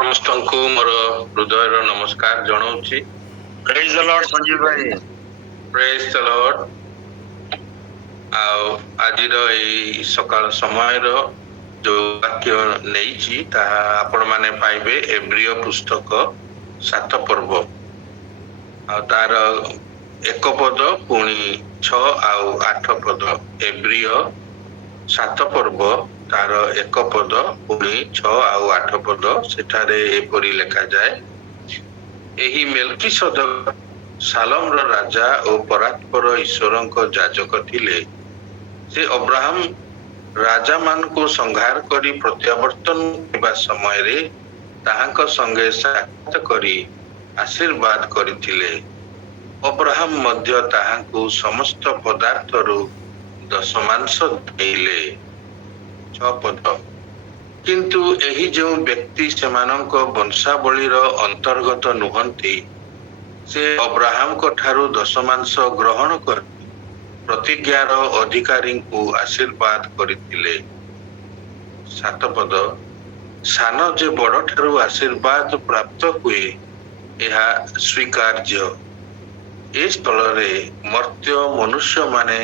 ସମସ୍ତଙ୍କୁ ମୋର ହୃଦୟର ନମସ୍କାର ଜଣାଉଛି। ପ୍ରେଜ୍ ଦ ଲର୍ଡ ସଞ୍ଜୀବ ଭାଇ। ପ୍ରେଜ୍ ଦ ଲର୍ଡ। ଆଉ ଆଜିର ଏଇ ସକାଳ ସମୟର ଯୋଉ ବାକ୍ୟ ନେଇଛି ତାହା ଆପଣମାନେ ପାଇବେ ଏବ୍ରିୟ ପୁସ୍ତକ 7 ପର୍ବ ଆଉ ତାର 1 ପଦ ପୁଣି 6 ଆଉ 8 ପଦ। ଏବ୍ରିୟ 7 ପର୍ବ ତାର 1 ପଦ ପୁଣି 6 ଆଉ 8 ପଦ। ସେଠାରେ ଏପରି ଲେଖାଯାଏ, ଏହି ମେଲ୍କିସେଦକ ସାଲମର ରାଜା ଓ ପରାତ୍ପର ଈଶ୍ୱରଙ୍କ ଯାଜକ ଥିଲେ। ସେ ଅବ୍ରାହମ ରାଜାମାନଙ୍କୁ ସଂହାର କରି ପ୍ରତ୍ୟାବର୍ତ୍ତନ କରିବା ସମୟରେ ତାହାଙ୍କ ସଙ୍ଗେ ସାକ୍ଷାତ କରି ଆଶୀର୍ବାଦ କରିଥିଲେ। ଅବ୍ରାହମ ମଧ୍ୟ ତାହାଙ୍କୁ ସମସ୍ତ ପଦାର୍ଥରୁ ଦଶମାଂଶ ଦେଲେ। 6 ପଦ। କିନ୍ତୁ ଏହି ଯେଉଁ ବ୍ୟକ୍ତି ସେମାନଙ୍କ ବଂଶାବଳୀର ଅନ୍ତର୍ଗତ ନୁହନ୍ତି, ସେ ଅବ୍ରାହମଙ୍କ ଠାରୁ ଦଶମାଂଶ ଗ୍ରହଣ କରି ପ୍ରତିଜ୍ଞାର ଅଧିକାରୀଙ୍କୁ ଆଶୀର୍ବାଦ କରିଥିଲେ। 7 ପଦ। ସାନ ଯେ ବଡ଼ଠାରୁ ଆଶୀର୍ବାଦ ପ୍ରାପ୍ତ ହୁଏ, ଏହା ସ୍ୱୀକାର୍ଯ୍ୟ। ଏ ସ୍ଥଳରେ ମର୍ତ୍ତ୍ୟ ମନୁଷ୍ୟମାନେ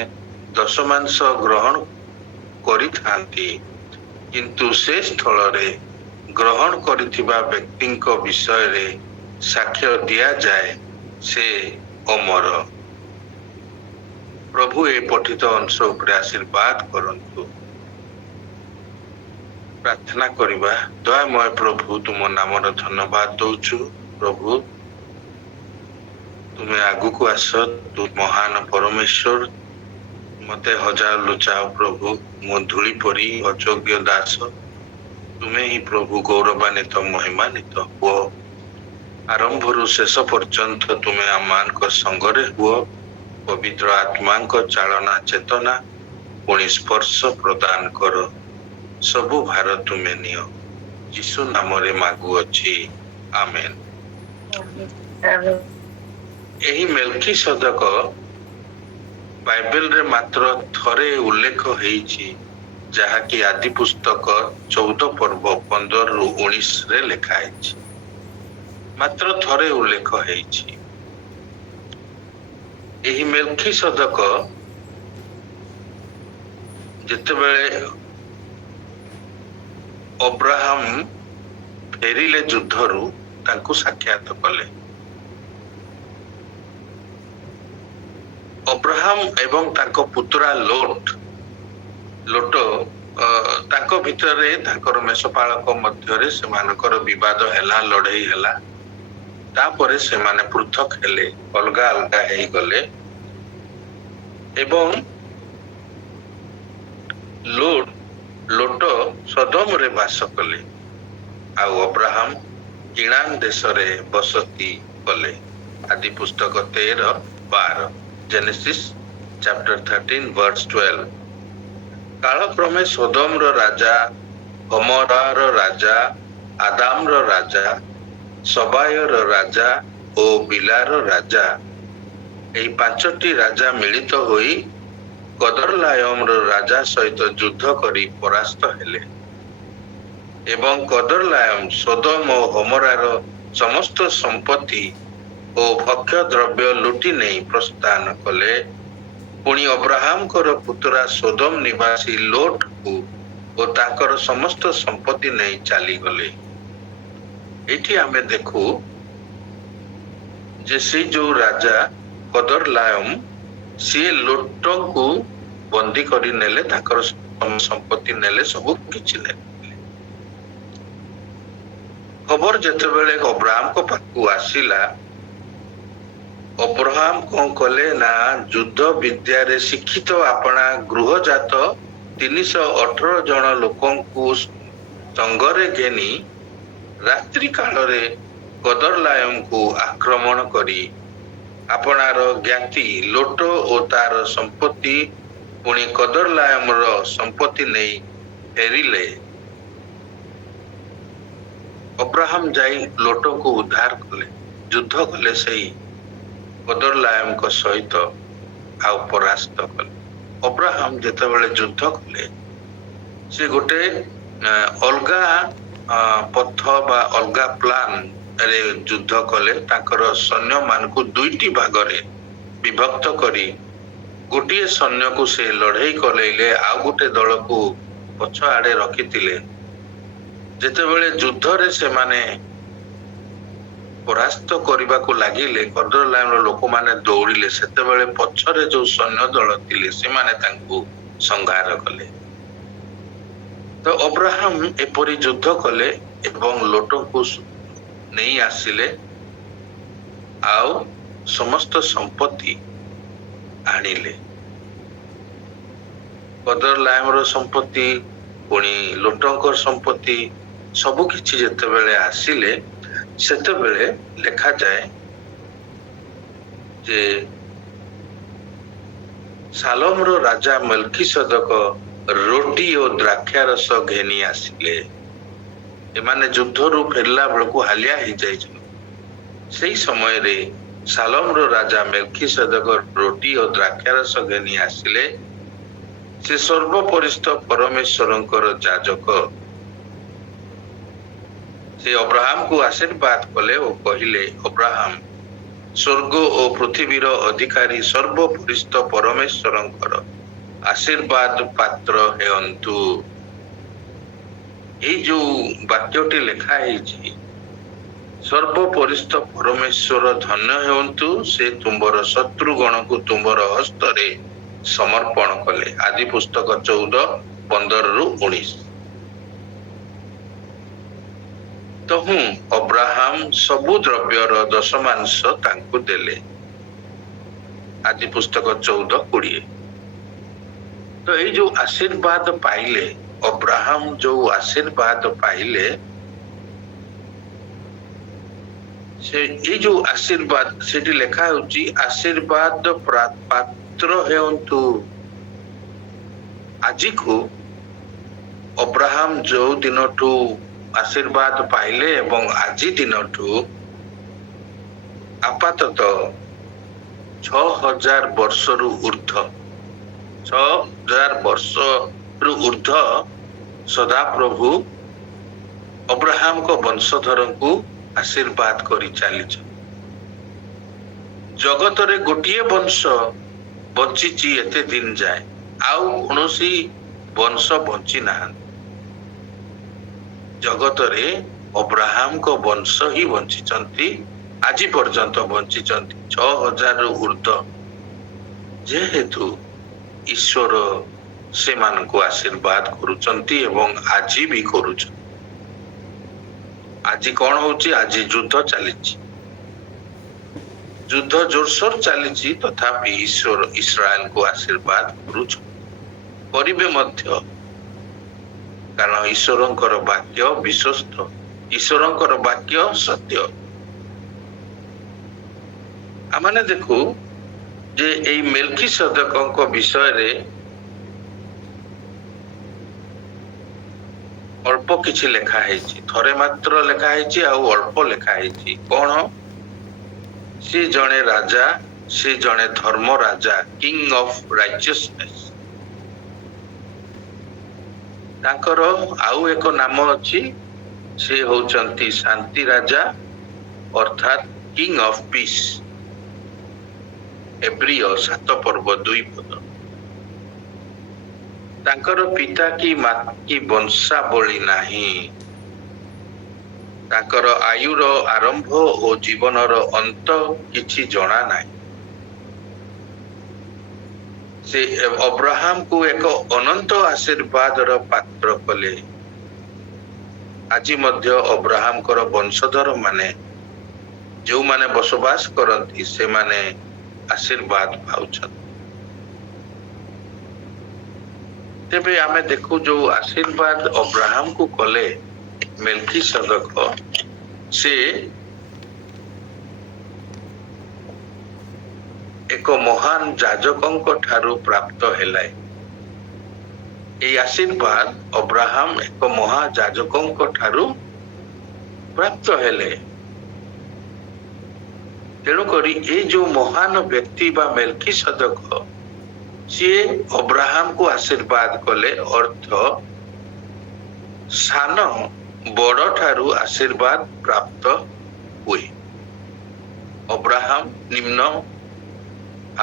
ଦଶମାଂଶ ଗ୍ରହଣ କରିଥାନ୍ତି, କିନ୍ତୁ ସେ ସ୍ଥଳରେ ଗ୍ରହଣ କରିଥିବା ବ୍ୟକ୍ତିଙ୍କ ବିଷୟରେ ସାକ୍ଷ୍ୟ ଦିଆଯାଏ, ସେ ଅମର। ପ୍ରଭୁ ଏ ପଠିତ ଅଂଶ ଉପରେ ଆଶୀର୍ବାଦ କରନ୍ତୁ। ପ୍ରାର୍ଥନା କରିବା। ଦୟାମୟ ପ୍ରଭୁ, ତୁମ ନାମର ଧନ୍ୟବାଦ ଦଉଛୁ। ପ୍ରଭୁ, ତୁମେ ଆଗକୁ ଆସ। ତୁ ମହାନ ପରମେଶ୍ୱର, ମତେ ହଜାର ଲୁଚାଅ ପ୍ରଭୁ। ମୁଁ ଧୂଳି ପରି ଅଯୋଗ୍ୟ ଦାସ। ତୁମେ ହିଁ ପ୍ରଭୁ ଗୌରବାନ୍ୱିତ ମହିମାନ୍ୱିତ ହୁଅ। ଆରମ୍ଭରୁ ଶେଷ ପର୍ଯ୍ୟନ୍ତ ତୁମେ ଆମମାନଙ୍କ ସଙ୍ଗରେ ହୁଅ। ପବିତ୍ର ଆତ୍ମାଙ୍କ ଚାଳନା ଚେତନା ପୁଣି ସ୍ପର୍ଶ ପ୍ରଦାନ କର। ସବୁ ଭାର ତୁମେ ନିଅ। ଯୀଶୁ ନାମରେ ମାଗୁଅଛି, ଆମେନ୍। ଏହି ମେଲ୍କିସେଦକ ବାଇବେଲରେ ମାତ୍ର ଥରେ ଉଲ୍ଲେଖ ହେଇଛି, ଯାହାକି ଆଦି ପୁସ୍ତକ 14 ପର୍ବ 15ରୁ 19ରେ ଲେଖା ହେଇଛି। ମାତ୍ର ଥରେ ଉଲ୍ଲେଖ ହେଇଛି। ଏହି ମେଲ୍କିସେଦକ ଯେତେବେଳେ ଅବ୍ରାହମ ଫେରିଲେ ଯୁଦ୍ଧରୁ, ତାଙ୍କୁ ସାକ୍ଷାତ କଲେ। ଅବ୍ରାହମ ଏବଂ ତାଙ୍କ ପୁତ୍ରା ଲୋଟ ତାଙ୍କ ଭିତରେ ତାଙ୍କର ମେଷପାଳକ ମଧ୍ୟରେ ସେମାନଙ୍କର ବିବାଦ ହେଲା, ଲଢେଇ ହେଲା। ତାପରେ ସେମାନେ ପୃଥକ ହେଲେ, ଅଲଗା ଅଲଗା ହେଇଗଲେ ଏବଂ ଲୋଟ ସୋଦୋମରେ ବାସ କଲେ ଆଉ ଅବ୍ରାହମ କିଣାନ ଦେଶରେ ବସତି କଲେ। ଆଦି ପୁସ୍ତକ 13:12, ଜେନେସିସ୍ ଚାପ୍ଟର 13 verse 12। କାଳକ୍ରମେ ସୋଦୋମର ରାଜା, ଗମୋରାର ରାଜା, ଆଦାମର ରାଜା, ସବାୟର ରାଜା ଓ ବିଲାର ରାଜା, ଏହି 5ଟି ରାଜା ମିଳିତ ହୋଇ କଦରଲାୟମର ରାଜା ସହିତ ଯୁଦ୍ଧ କରି ପରାସ୍ତ ହେଲେ ଏବଂ କଦରଲାୟମ ସୋଦୋମ ଓ ଗମୋରାର ସମସ୍ତ ସମ୍ପତ୍ତି ଓ ଭକ୍ଷ୍ୟ ଦ୍ରବ୍ୟ ଲୁଟି ନେଇ ପ୍ରସ୍ଥାନ କଲେ। ପୁଣି ଅବ୍ରାହମଙ୍କର ପୁତ୍ରା ସୋଦୋମ ନିବାସୀ ଲୋଟକୁ ଓ ତାଙ୍କର ସମସ୍ତ ସମ୍ପତ୍ତି ନେଇ ଚାଲିଗଲେ। ଏଠି ଆମେ ଦେଖୁ ଯେ ସେ ଯୋଉ ରାଜା କଦରଲାୟମ, ସିଏ ଲୋଟଙ୍କୁ ବନ୍ଦୀ କରି ନେଲେ, ତାଙ୍କର ସମ୍ପତ୍ତି ନେଲେ, ସବୁ କିଛି ନେଲେ। ଖବର ଯେତେବେଳେ ଅବ୍ରାହମଙ୍କ ପାଖକୁ ଆସିଲା, ଅବ୍ରାହମ କଣ କଲେ ନା, ଯୁଦ୍ଧ ବିଦ୍ୟାରେ ଶିକ୍ଷିତ ଆପଣା ଗୃହଜାତ 318 ଜଣ ଲୋକଙ୍କୁ ସଙ୍ଗରେ ଘେନି ରାତ୍ରି କାଳରେ କଦରଲାୟମକୁ ଆକ୍ରମଣ କରି ଆପଣାର ଜ୍ଞାତି ଲୋଟ ଓ ତାର ସମ୍ପତ୍ତି ପୁଣି କଦରଲାୟମର ସମ୍ପତ୍ତି ନେଇ ଫେରିଲେ। ଅବ୍ରାହମ ଯାଇ ଲୋଟକୁ ଉଦ୍ଧାର କଲେ, ଯୁଦ୍ଧ କଲେ ସେଇ କଦରଲାୟମଙ୍କ ସହିତ ଆଉ ପରାସ୍ତ କଲେ। ଅବ୍ରାହମ ଯେତେବେଳେ ଯୁଦ୍ଧ କଲେ, ସେ ଗୋଟେ ଅଲଗା ପଥ ବା ଅଲଗା ପ୍ଲାନ ରେ ଯୁଦ୍ଧ କଲେ। ତାଙ୍କର ସୈନ୍ୟ ମାନଙ୍କୁ ଦୁଇଟି ଭାଗରେ ବିଭକ୍ତ କରି ଗୋଟିଏ ସୈନ୍ୟକୁ ସେ ଲଢେଇ କଲେଇଲେ, ଆଉ ଗୋଟେ ଦଳକୁ ପଛ ଆଡେ ରଖିଥିଲେ। ଯେତେବେଳେ ଯୁଦ୍ଧରେ ସେମାନେ ପରାସ୍ତ କରିବାକୁ ଲାଗିଲେ, କର୍ଦ୍ଦର ଲାଇନର ଲୋକମାନେ ଦୌଡ଼ିଲେ, ସେତେବେଳେ ପଛରେ ଯୋଉ ସୈନ୍ୟ ଦଳ ଥିଲେ ସେମାନେ ତାଙ୍କୁ ସଂହାର କଲେ। ତ ଅବ୍ରାହମ ଏପରି ଯୁଦ୍ଧ କଲେ ଏବଂ ଲୋଟକୁ ନେଇ ଆସିଲେ ଆଉ ସମସ୍ତ ସମ୍ପତ୍ତି ଆଣିଲେ। କର୍ଦ୍ଦର ଲାଇନର ସମ୍ପତ୍ତି, ପୁଣି ଲୋଟଙ୍କର ସମ୍ପତ୍ତି, ସବୁ କିଛି ଯେତେବେଳେ ଆସିଲେ, ସେତେବେଳେ ଲେଖାଯାଏ ଯେ ସାଲୋମର ରାଜା ମେଲକିସେଦକ ରୋଟି ଓ ଦ୍ରାକ୍ଷାରସ ଘେନି ଆସିଲେ। ଏମାନେ ଯୁଦ୍ଧରୁ ଫେରିଲା ବେଳକୁ ହାଲିଆ ହେଇଯାଇଛନ୍ତି। ସେଇ ସମୟରେ ସାଲୋମର ରାଜା ମେଲକିସେଦକ ରୋଟି ଓ ଦ୍ରାକ୍ଷାରସ ଘେନି ଆସିଲେ। ସେ ସର୍ବପରିସ୍ଥ ପରମେଶ୍ୱରଙ୍କର ଯାଜକ। ସେ ଅବ୍ରାହମକୁ ଆଶୀର୍ବାଦ କଲେ ଓ କହିଲେ, ଅବ୍ରାହମ ସ୍ୱର୍ଗ ଓ ପୃଥିବୀର ଅଧିକାରୀ ସର୍ବପରିସ୍ଥ ପରମେଶ୍ୱରଙ୍କର ଆଶୀର୍ବାଦ ପାତ୍ର ହେଅନ୍ତୁ। ଏଇ ଯୋଉ ବାକ୍ୟଟି ଲେଖା ହେଇଛି, ସର୍ବପରିସ୍ଥ ପରମେଶ୍ୱର ଧନ୍ୟ ହେଉନ୍ତୁ, ସେ ତୁମ୍ଭର ଶତ୍ରୁଗଣକୁ ତୁମ୍ଭର ହସ୍ତରେ ସମର୍ପଣ କଲେ। ଆଦି ପୁସ୍ତକ 14:15-19। ତହୁଁ ଅବ୍ରାହମ ସବୁ ଦ୍ରବ୍ୟର ଦଶମାଂଶ ତାଙ୍କୁ ଦେଲେ। ଆଦି ପୁସ୍ତକ 14:20। ତ ଏଇ ଯୋଉ ଆଶୀର୍ବାଦ ପାଇଲେ, ଅବ୍ରାହମ ଯୋଉ ଆଶୀର୍ବାଦ ପାଇଲେ, ସେ ଏଇ ଯୋଉ ଆଶୀର୍ବାଦ ସେଠି ଲେଖା ହେଉଛି ଆଶୀର୍ବାଦ ପାତ୍ର ହେଉନ୍ତୁ। ଆଜିକୁ ଅବ୍ରାହମ ଯୋଉ ଦିନଠୁ ଆଶୀର୍ବାଦ ପାଇଲେ ଏବଂ ଆଜି ଦିନଠୁ ଆପାତତଃ 6000 ବର୍ଷରୁ ଉର୍ଦ୍ଧ୍ୱ, 6000 ବର୍ଷରୁ ଉର୍ଦ୍ଧ୍ୱ ସଦାପ୍ରଭୁ ଅବ୍ରାହମଙ୍କ ବଂଶଧରଙ୍କୁ ଆଶୀର୍ବାଦ କରି ଚାଲିଛନ୍ତି। ଜଗତରେ ଗୋଟିଏ ବଂଶ ବଞ୍ଚିଛି ଏତେ ଦିନ ଯାଏ, ଆଉ କୌଣସି ବଂଶ ବଞ୍ଚି ନାହାନ୍ତି। ଜଗତରେ ଅବ୍ରାହମଙ୍କ ବଂଶ ହିଁ ବଞ୍ଚିଛନ୍ତି, ଆଜି ପର୍ଯ୍ୟନ୍ତ ବଞ୍ଚିଛନ୍ତି 6000ରୁ ଉର୍ଦ୍ଧ୍ୱ। ଯେହେତୁ ଈଶ୍ୱର ସେମାନଙ୍କୁ ଆଶୀର୍ବାଦ କରୁଛନ୍ତି ଏବଂ ଆଜି ବି କରୁଛନ୍ତି। ଆଜି କଣ ହଉଛି? ଆଜି ଯୁଦ୍ଧ ଚାଲିଛି, ଯୁଦ୍ଧ ଜୋରସୋର ଚାଲିଛି, ତଥାପି ଈଶ୍ୱର ଇସ୍ରାଏଲକୁ ଆଶୀର୍ବାଦ କରୁଛନ୍ତି, କରିବେ ମଧ୍ୟ। କାରଣ ଈଶ୍ୱରଙ୍କର ବାକ୍ୟ ବିଶ୍ୱସ୍ତ, ଈଶ୍ୱରଙ୍କର ବାକ୍ୟ ସତ୍ୟ। ଆମେ ଦେଖୁ ଯେ ଏଇ ମେଲକିସେଦକଙ୍କ ବିଷୟରେ ଅଳ୍ପ କିଛି ଲେଖା ହେଇଛି, ଥରେ ମାତ୍ର ଲେଖା ହେଇଛି, ଆଉ ଅଳ୍ପ ଲେଖା ହେଇଛି। କଣ? ସେ ଜଣେ ରାଜା, ସେ ଜଣେ ଧର୍ମ ରାଜା, କିଙ୍ଗ ଅଫ ରାଇଚିୟସନେସ୍। ତାଙ୍କର ଆଉ ଏକ ନାମ ଅଛି, ସେ ହଉଛନ୍ତି ଶାନ୍ତି ରାଜା, ଅର୍ଥାତ୍ କିଙ୍ଗ ଅଫ ପିସ୍। ଏବ୍ରିୟ 7:2। ତାଙ୍କର ପିତା କି ମାତା କି ବଂଶାବଳୀ ନାହିଁ। ତାଙ୍କର ଆୟୁର ଆରମ୍ଭ ଓ ଜୀବନର ଅନ୍ତ କିଛି ଜଣା ନାହିଁ। ସେ ଅବ୍ରାହମକୁ ଏକ ଅନନ୍ତ ଆଶୀର୍ବାଦର ପାତ୍ର କଲେ। ଆଜି ମଧ୍ୟ ଅବ୍ରାହମଙ୍କର ବଂଶଧର ମାନେ ଯେଉଁମାନେ ବସବାସ କରନ୍ତି, ସେମାନେ ଆଶୀର୍ବାଦ ପାଉଛନ୍ତି। ତେବେ ଆମେ ଦେଖୁ ଯୋଉ ଆଶୀର୍ବାଦ ଅବ୍ରାହମକୁ କଲେ ମେଲକିସେଦକ, ସେ ଏକ ମହାନ ଯାଜକଙ୍କ ଠାରୁ ପ୍ରାପ୍ତ ହେଲେ। এই ଆଶୀର୍ବାଦ ଅବ୍ରାହମ ଏକ ମହାଯାଜକଙ୍କ ଠାରୁ ପ୍ରାପ୍ତ ହେଲେ। ତେଣୁକରି ଏଇ ଯୋଉ ମହାନ ବ୍ୟକ୍ତି ବା ମେଲକିସେଦକ, ସିଏ ଅବ୍ରାହମକୁ ଆଶୀର୍ବାଦ କଲେ, ଅର୍ଥ ସାନ ବଡ଼ ଠାରୁ ଆଶୀର୍ବାଦ ପ୍ରାପ୍ତ ହୁଏ। ଅବ୍ରାହମ ନିମ୍ନ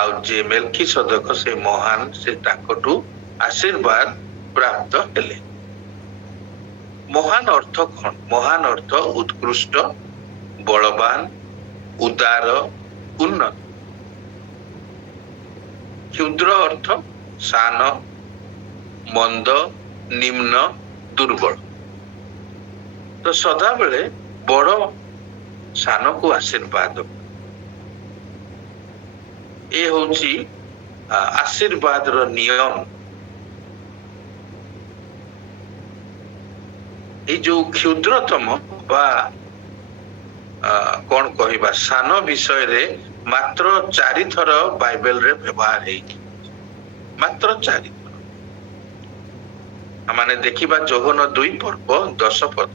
ଆଉ ଯେ ମେଲକିସେଦକ ସେ ମହାନ, ସେ ତାଙ୍କଠୁ ଆଶୀର୍ବାଦ ପ୍ରାପ୍ତ ହେଲେ। ମହାନ ଅର୍ଥ କଣ? ମହାନ ଅର୍ଥ ଉତ୍କୃଷ୍ଟ, ବଳବାନ, ଉଦାର, ଉନ୍ନତ। କ୍ଷୁଦ୍ର ଅର୍ଥ ସାନ, ମନ୍ଦ, ନିମ୍ନ, ଦୁର୍ବଳ। ତ ସଦାବେଳେ ବଡ଼ ସାନକୁ ଆଶୀର୍ବାଦ। ଏ ହଉଛି ଆଶୀର୍ବାଦର ନିୟମ। ଏଇ ଯୋଉ କ୍ଷୁଦ୍ରତମ ବା କଣ କହିବା ସାନ ବିଷୟରେ ମାତ୍ର 4 ଥର ବାଇବେଲରେ ବ୍ୟବହାର ହେଇଛି। ମାତ୍ର 4 ଥର। ମାନେ ଦେଖିବା ଯୋହନ 2 ପର୍ବ 10 ପଦ।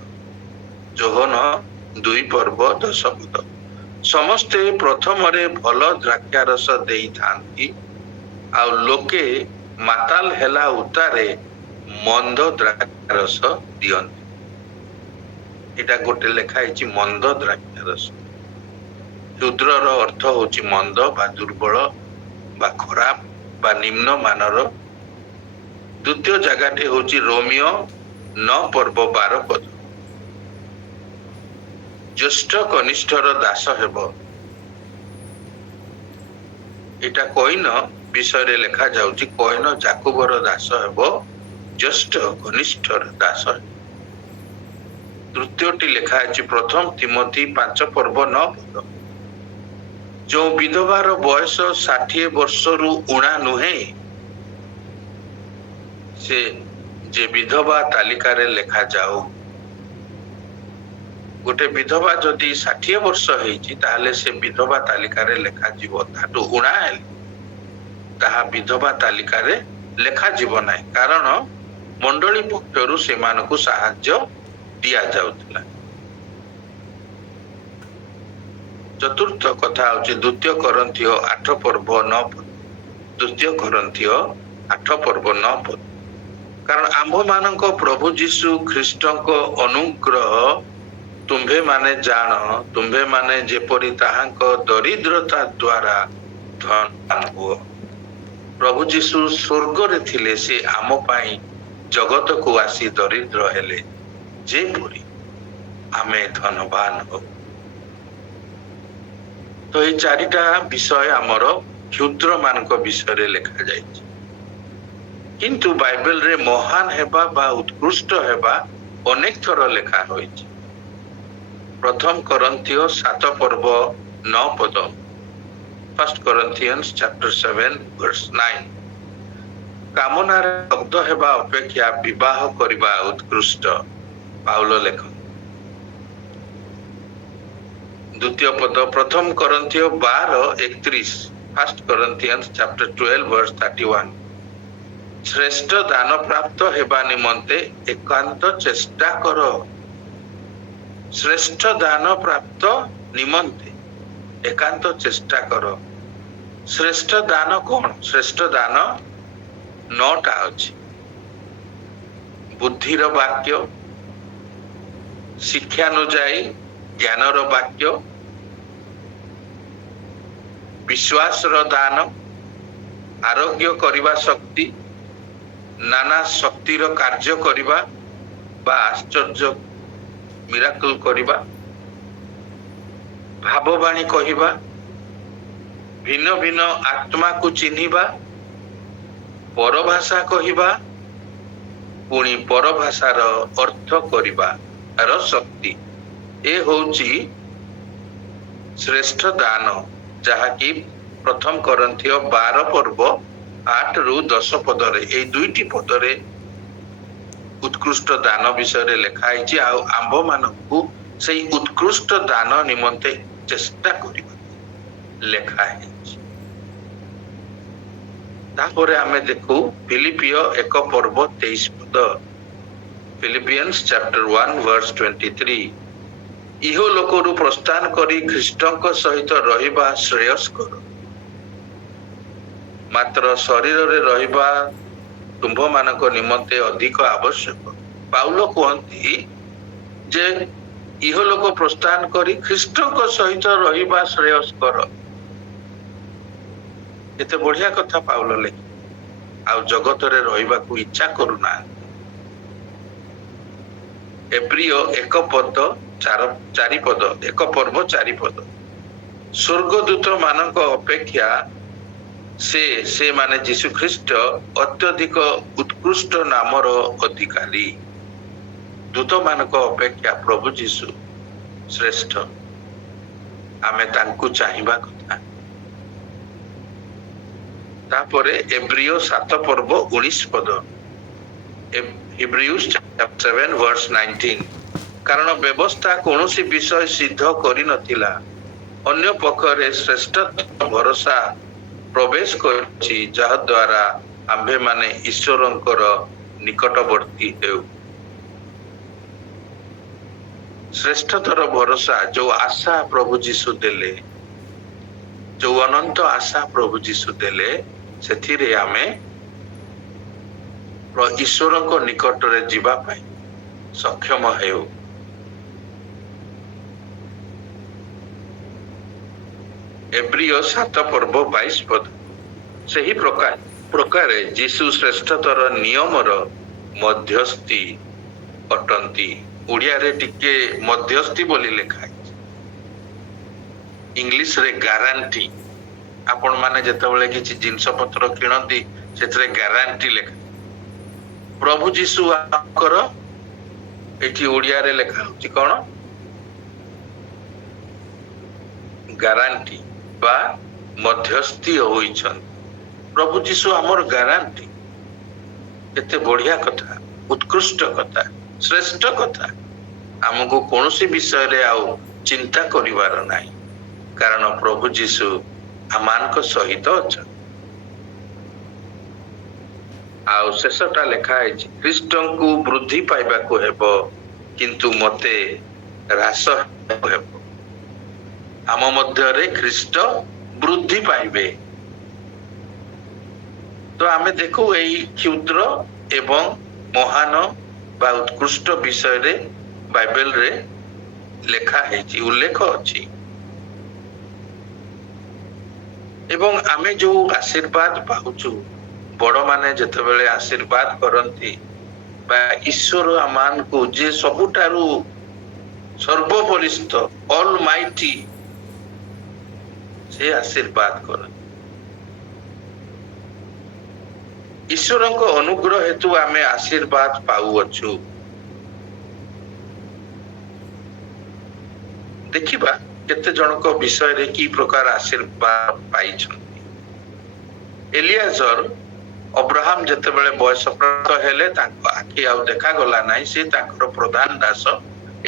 ଯୋହନ 2 ପର୍ବ 10 ପଦ। ସମସ୍ତେ ପ୍ରଥମରେ ଭଲ ଦ୍ରାକ୍ଷାରସ ଦେଇଥାନ୍ତି, ଆଉ ଲୋକେ ମାତାଲ ହେଲା ଉତ୍ତାରେ ମନ୍ଦ ଦ୍ରାକ୍ଷାରସ ଦିଅନ୍ତି। ଏଇଟା ଗୋଟେ ଲେଖା ହେଇଛି ମନ୍ଦ ଦ୍ରାକ୍ଷାରସ। କ୍ଷୁଦ୍ରର ଅର୍ଥ ହଉଛି ମନ୍ଦ ବା ଦୁର୍ବଳ ବା ଖରାପ ବା ନିମ୍ନ ମାନର। ଦ୍ୱିତୀୟ ଜାଗାଟି ହଉଛି ରୋମିଓ 9 ପର୍ବ 12 ପଦ। ଜ୍ୟେଷ୍ଠ କନିଷ୍ଠର ଦାସ ହେବ। ଏଇଟା କଇନ ବିଷୟରେ ଲେଖା ଯାଉଛି। କଇନ ଯାକୁବର ଦାସ ହେବ, ଜ୍ୟେଷ୍ଠ କନିଷ୍ଠର ଦାସ ହେବ। ତୃତୀୟଟି ଲେଖା ଅଛି ପ୍ରଥମ ତିମୋଥୀ 5 ପର୍ବ 9 ପଦ। ଯୋଉ ବିଧବାର ବୟସ 60 ବର୍ଷରୁ ଉଣା ନୁହେଁ, ସେ ଯେ ବିଧବା ତାଲିକାରେ ଲେଖାଯାଉ। ଗୋଟେ ବିଧବା ଯଦି 60 ବର୍ଷ ହେଇଛି ତାହେଲେ ସେ ବିଧବା ତାଲିକାରେ ଲେଖାଯିବ। ତାଠୁ ଉଣା ହେଲେ ତାହା ବିଧବା ତାଲିକାରେ ଲେଖାଯିବ ନାହିଁ, କାରଣ ମଣ୍ଡଳୀ ପକ୍ଷରୁ ସେମାନଙ୍କୁ ସାହାଯ୍ୟ ଦିଆଯାଉଥିଲା। ଚତୁର୍ଥ କଥା ହଉଛି ଦ୍ୱିତୀୟ କରନ୍ଥୀୟ 8 ପର୍ବ 9 ପଦ। ଦ୍ୱିତୀୟ କରନ୍ଥୀୟ 8 ପର୍ବ 9 ପଦ। କାରଣ ଆମ୍ଭମାନଙ୍କ ପ୍ରଭୁ ଯୀଶୁ ଖ୍ରୀଷ୍ଟଙ୍କ ଅନୁଗ୍ରହ ତୁମ୍ଭେମାନେ ଜାଣ, ତୁମ୍ଭେମାନେ ଯେପରି ତାହାଙ୍କ ଦରିଦ୍ରତା ଦ୍ୱାରା ଧନବାନ ହୁଅ। ପ୍ରଭୁ ଯୀଶୁ ସ୍ୱର୍ଗରେ ଥିଲେ, ସେ ଆମ ପାଇଁ ଜଗତକୁ ଆସି ଦରିଦ୍ର ହେଲେ, ଯେପରି ଆମେ ଧନବାନ ହଉ। ତ ଏଇ 4ଟା ବିଷୟ ଆମର କ୍ଷୁଦ୍ର ମାନଙ୍କ ବିଷୟରେ ଲେଖାଯାଇଛି। କିନ୍ତୁ ବାଇବେଲରେ ମହାନ ହେବା ବା ଉତ୍କୃଷ୍ଟ ହେବା ଅନେକ ଥର ଲେଖା ହୋଇଛି। ପ୍ରଥମ କରନ୍ଥୀୟ 7 ପର୍ବ 9 ପଦ। 1 Corinthians chapter 7 verse 9। କାମନାରେ ଦଗ୍ଧ ହେବା ଅପେକ୍ଷା ବିବାହ କରିବା ଉତ୍କୃଷ୍ଟ, ପାଉଲ ଲେଖନ୍ତି। ଦ୍ୱିତୀୟ ପଦ ପ୍ରଥମ କରନ୍ଥୀୟ 12:31। 1 Corinthians chapter 12 verse 31। ଶ୍ରେଷ୍ଠ ଦାନ ପ୍ରାପ୍ତ ହେବା ନିମନ୍ତେ ଏକାନ୍ତ ଚେଷ୍ଟା କର। ଶ୍ରେଷ୍ଠ ଦାନ ପ୍ରାପ୍ତ ନିମନ୍ତେ ଏକାନ୍ତ ଚେଷ୍ଟା କର। ଶ୍ରେଷ୍ଠ ଦାନ କଣ? ଶ୍ରେଷ୍ଠ ଦାନ 9ଟା ଅଛି। ବୁଦ୍ଧିର ବାକ୍ୟ, ଶିକ୍ଷାନୁଯାୟୀ ଜ୍ଞାନର ବାକ୍ୟ, ବିଶ୍ୱାସର ଦାନ, ଆରୋଗ୍ୟ କରିବା ଶକ୍ତି, ନାନା ଶକ୍ତିର କାର୍ଯ୍ୟ କରିବା ବା ଆଶ୍ଚର୍ଯ୍ୟ ମିରାକଲ କରିବା, ଭାବବାଣୀ କହିବା, ଭିନ୍ନ ଭିନ୍ନ ଆତ୍ମାକୁ ଚିହ୍ନିବା, ପରଭାଷା କହିବା, ପୁଣି ପରଭାଷାର ଅର୍ଥ କରିବାର ଶକ୍ତି। ଏ ହଉଛି ଶ୍ରେଷ୍ଠ ଦାନ, ଯାହାକି ପ୍ରଥମ କରନ୍ଥୀୟ 12 ପର୍ବ 8ରୁ 10 ପଦରେ, ଏଇ 2ଟି ପଦରେ ଉତ୍କୃଷ୍ଟ ଦାନ ବିଷୟରେ ଲେଖା ହେଇଛି। ଆଉ ଆମ୍ଭମାନଙ୍କୁ ସେଇ ଉତ୍କୃଷ୍ଟ ଦାନ ନିମନ୍ତେ ଚେଷ୍ଟା କରିବା ଲେଖା ହେଇଛି। ତାପରେ ଆମେ ଦେଖୁ ଫିଲିପିଓ 1 ପର୍ବ 23 ପଦ। Philippians chapter 1 verse 23। ଇହ ଲୋକରୁ ପ୍ରସ୍ଥାନ କରି ଖ୍ରୀଷ୍ଟଙ୍କ ସହିତ ରହିବା ଶ୍ରେୟସ୍କର, ମାତ୍ର ଶରୀରରେ ରହିବା ତୁମ୍ଭମାନଙ୍କ ନିମନ୍ତେ ଅଧିକ ଆବଶ୍ୟକ। ପାଉଲ କୁହନ୍ତି ଯେ ଇହଲୋକ ପ୍ରସ୍ଥାନ କରି ଖ୍ରୀଷ୍ଟଙ୍କ ସହିତ ରହିବା ଶ୍ରେୟସ୍କର। କେତେ ବଢିଆ କଥା ପାଉଲ ଲେଖି। ଆଉ ଜଗତରେ ରହିବାକୁ ଇଚ୍ଛା କରୁନାହାନ୍ତି। ଏପ୍ରିୟ ଏକ ପର୍ବ ଚାରି ପଦ। ସ୍ୱର୍ଗଦୂତ ମାନଙ୍କ ଅପେକ୍ଷା ସେମାନେ ଯୀଶୁ ଖ୍ରୀଷ୍ଟ ଅତ୍ୟଧିକ ଉତ୍କୃଷ୍ଟ ନାମର ଅଧିକାରୀ। ଦୂତ ମାନଙ୍କ ଅପେକ୍ଷା ପ୍ରଭୁ ଯୀଶୁ ଶ୍ରେଷ୍ଠ। ଆମେ ତାଙ୍କୁ ଚାହିଁବା କଥା। ତାପରେ ଏବ୍ରିୟ 7 ପର୍ବ 19 ପଦ। Hebrews chapter 7 verse 19। କାରଣ ବ୍ୟବସ୍ଥା କୌଣସି ବିଷୟ ସିଦ୍ଧ କରିନଥିଲା, ଅନ୍ୟ ପକ୍ଷରେ ଶ୍ରେଷ୍ଠ ଭରସା ପ୍ରବେଶ କରିଛି, ଯାହା ଦ୍ୱାରା ଆମ୍ଭେମାନେ ଈଶ୍ୱରଙ୍କର ନିକଟବର୍ତ୍ତୀ ହେଉ। ଶ୍ରେଷ୍ଠତର ଭରସା ଯୋଉ ଆଶା ପ୍ରଭୁ ଯୀଶୁ ଦେଲେ, ଯୋଉ ଅନନ୍ତ ଆଶା ପ୍ରଭୁ ଯୀଶୁ ଦେଲେ, ସେଥିରେ ଆମେ ଈଶ୍ୱରଙ୍କ ନିକଟରେ ଯିବା ପାଇଁ ସକ୍ଷମ ହେଉ। ଏବ୍ରିୟ 7 ପର୍ବ 22 ପଦ। ସେହି ପ୍ରକାରେ ଯୀଶୁ ଶ୍ରେଷ୍ଠତର ନିୟମର ମଧ୍ୟସ୍ଥି ଅଟନ୍ତି। ଓଡ଼ିଆରେ ଟିକେ ମଧ୍ୟସ୍ଥି ବୋଲି ଲେଖା ହେଇଛି, ଇଂଲିଶରେ ଗ୍ୟାରାଣ୍ଟି। ଆପଣ ମାନେ ଯେତେବେଳେ କିଛି ଜିନିଷ ପତ୍ର କିଣନ୍ତି ସେଥିରେ ଗ୍ୟାରାଣ୍ଟି ଲେଖା। ପ୍ରଭୁ ଯୀଶୁ ଆମର ଏଠି ଓଡ଼ିଆରେ ଲେଖା ହଉଛି କଣ? ଗ୍ୟାରାଣ୍ଟି ବା ମଧ୍ୟସ୍ଥି ହୋଇଛନ୍ତି। ପ୍ରଭୁ ଯୀଶୁ ଆମର ଗ୍ୟାରାଣ୍ଟି। କେତେ ବଢିଆ କଥା, ଉତ୍କୃଷ୍ଟ କଥା, ଶ୍ରେଷ୍ଠ କଥା। ଆମକୁ କୌଣସି ବିଷୟରେ ଆଉ ଚିନ୍ତା କରିବାର ନାହିଁ, କାରଣ ପ୍ରଭୁ ଯୀଶୁ ଆମମାନଙ୍କ ସହିତ ଅଛନ୍ତି। ଆଉ ଶେଷଟା ଲେଖା ହେଇଛି, ଖ୍ରୀଷ୍ଟଙ୍କୁ ବୃଦ୍ଧି ପାଇବାକୁ ହେବ, କିନ୍ତୁ ମତେ ହ୍ରାସ ହେବ। ଆମ ମଧ୍ୟରେ ଖ୍ରୀଷ୍ଟ ବୃଦ୍ଧି ପାଇବେ। ତ ଆମେ ଦେଖୁ ଏଇ କ୍ଷୁଦ୍ର ଏବଂ ମହାନ ବା ଉତ୍କୃଷ୍ଟ ବିଷୟରେ ବାଇବେଲରେ ଲେଖା ହେଇଛି, ଉଲ୍ଲେଖ ଅଛି। ଏବଂ ଆମେ ଯୋଉ ଆଶୀର୍ବାଦ ପାଉଛୁ, ବଡମାନେ ଯେତେବେଳେ ଆଶୀର୍ବାଦ କରନ୍ତି ବା ଈଶ୍ୱର ଆମମାନଙ୍କୁ ଯେ ସବୁଠାରୁ ସର୍ବବରିଷ୍ଠ ଅଲ୍ ମାଇଟି, ସେ ଆଶୀର୍ବାଦ କରନ୍ତି। ଈଶ୍ୱରଙ୍କ ଅନୁଗ୍ରହ ହେତୁ ଆମେ ଆଶୀର୍ବାଦ ପାଉଅଛୁ। ଦେଖିବା କେତେ ଜଣଙ୍କ ବିଷୟରେ କି ପ୍ରକାର ଆଶୀର୍ବାଦ ପାଇଛନ୍ତି। ଏଲିଆଜର, ଅବ୍ରାହମ ଯେତେବେଳେ ବୟସପ୍ରାପ୍ତ ହେଲେ, ତାଙ୍କ ଆଖି ଆଉ ଦେଖାଗଲା ନାହିଁ। ସେ ତାଙ୍କର ପ୍ରଧାନ ଦାସ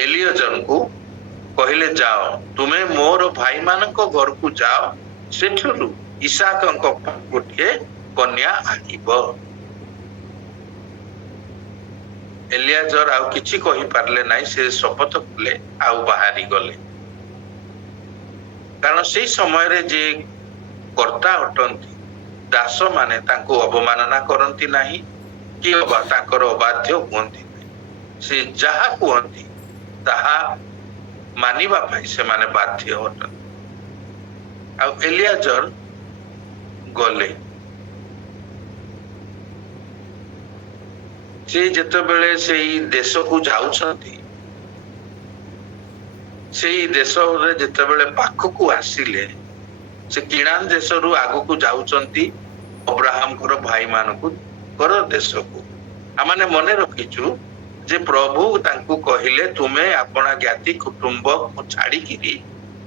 ଏଲିଆଜରଙ୍କୁ କହିଲେ, ଯାଅ ତୁମେ ମୋର ଭାଇମାନଙ୍କ ଘରକୁ ଯାଅ, ସେଠାରୁ ଇସାକଙ୍କ ଗୋଟିଏ କନ୍ୟା ଆଣିବ। ଏଲିଆଜର ଆଉ କିଛି କହିପାରିଲେ ନାହିଁ। ସେ ଶପଥ କଲେ ଆଉ ବାହାରି ଗଲେ। କାରଣ ସେଇ ସମୟରେ ଯେ କର୍ତ୍ତା ଅଟନ୍ତି, ଦାସମାନେ ତାଙ୍କୁ ଅବମାନନା କରନ୍ତି ନାହିଁ କି ତାଙ୍କର ଅବାଧ୍ୟ ହୁଅନ୍ତି ନାହିଁ। ସେ ଯାହା କୁହନ୍ତି ତାହା ମାନିବା ପାଇଁ ସେମାନେ ବାଧ୍ୟ ଅଟନ୍ତି। ଆଉ ଏଲିଆଜର ଗଲେ। ସେ ଯେତେବେଳେ ସେଇ ଦେଶକୁ ଯାଉଛନ୍ତି, ସେଇ ଦେଶରେ ଯେତେବେଳେ ପାଖକୁ ଆସିଲେ, ସେ କିଣାନ ଦେଶରୁ ଆଗକୁ ଯାଉଛନ୍ତି ଅବ୍ରାହମଙ୍କର ଭାଇମାନଙ୍କର ଦେଶକୁ। ଆମେ ମନେ ରଖିଛୁ ଯେ ପ୍ରଭୁ ତାଙ୍କୁ କହିଲେ, ତୁମେ ଆପଣା ଜ୍ଞାତି କୁଟୁମ୍ବକୁ ଛାଡିକିରି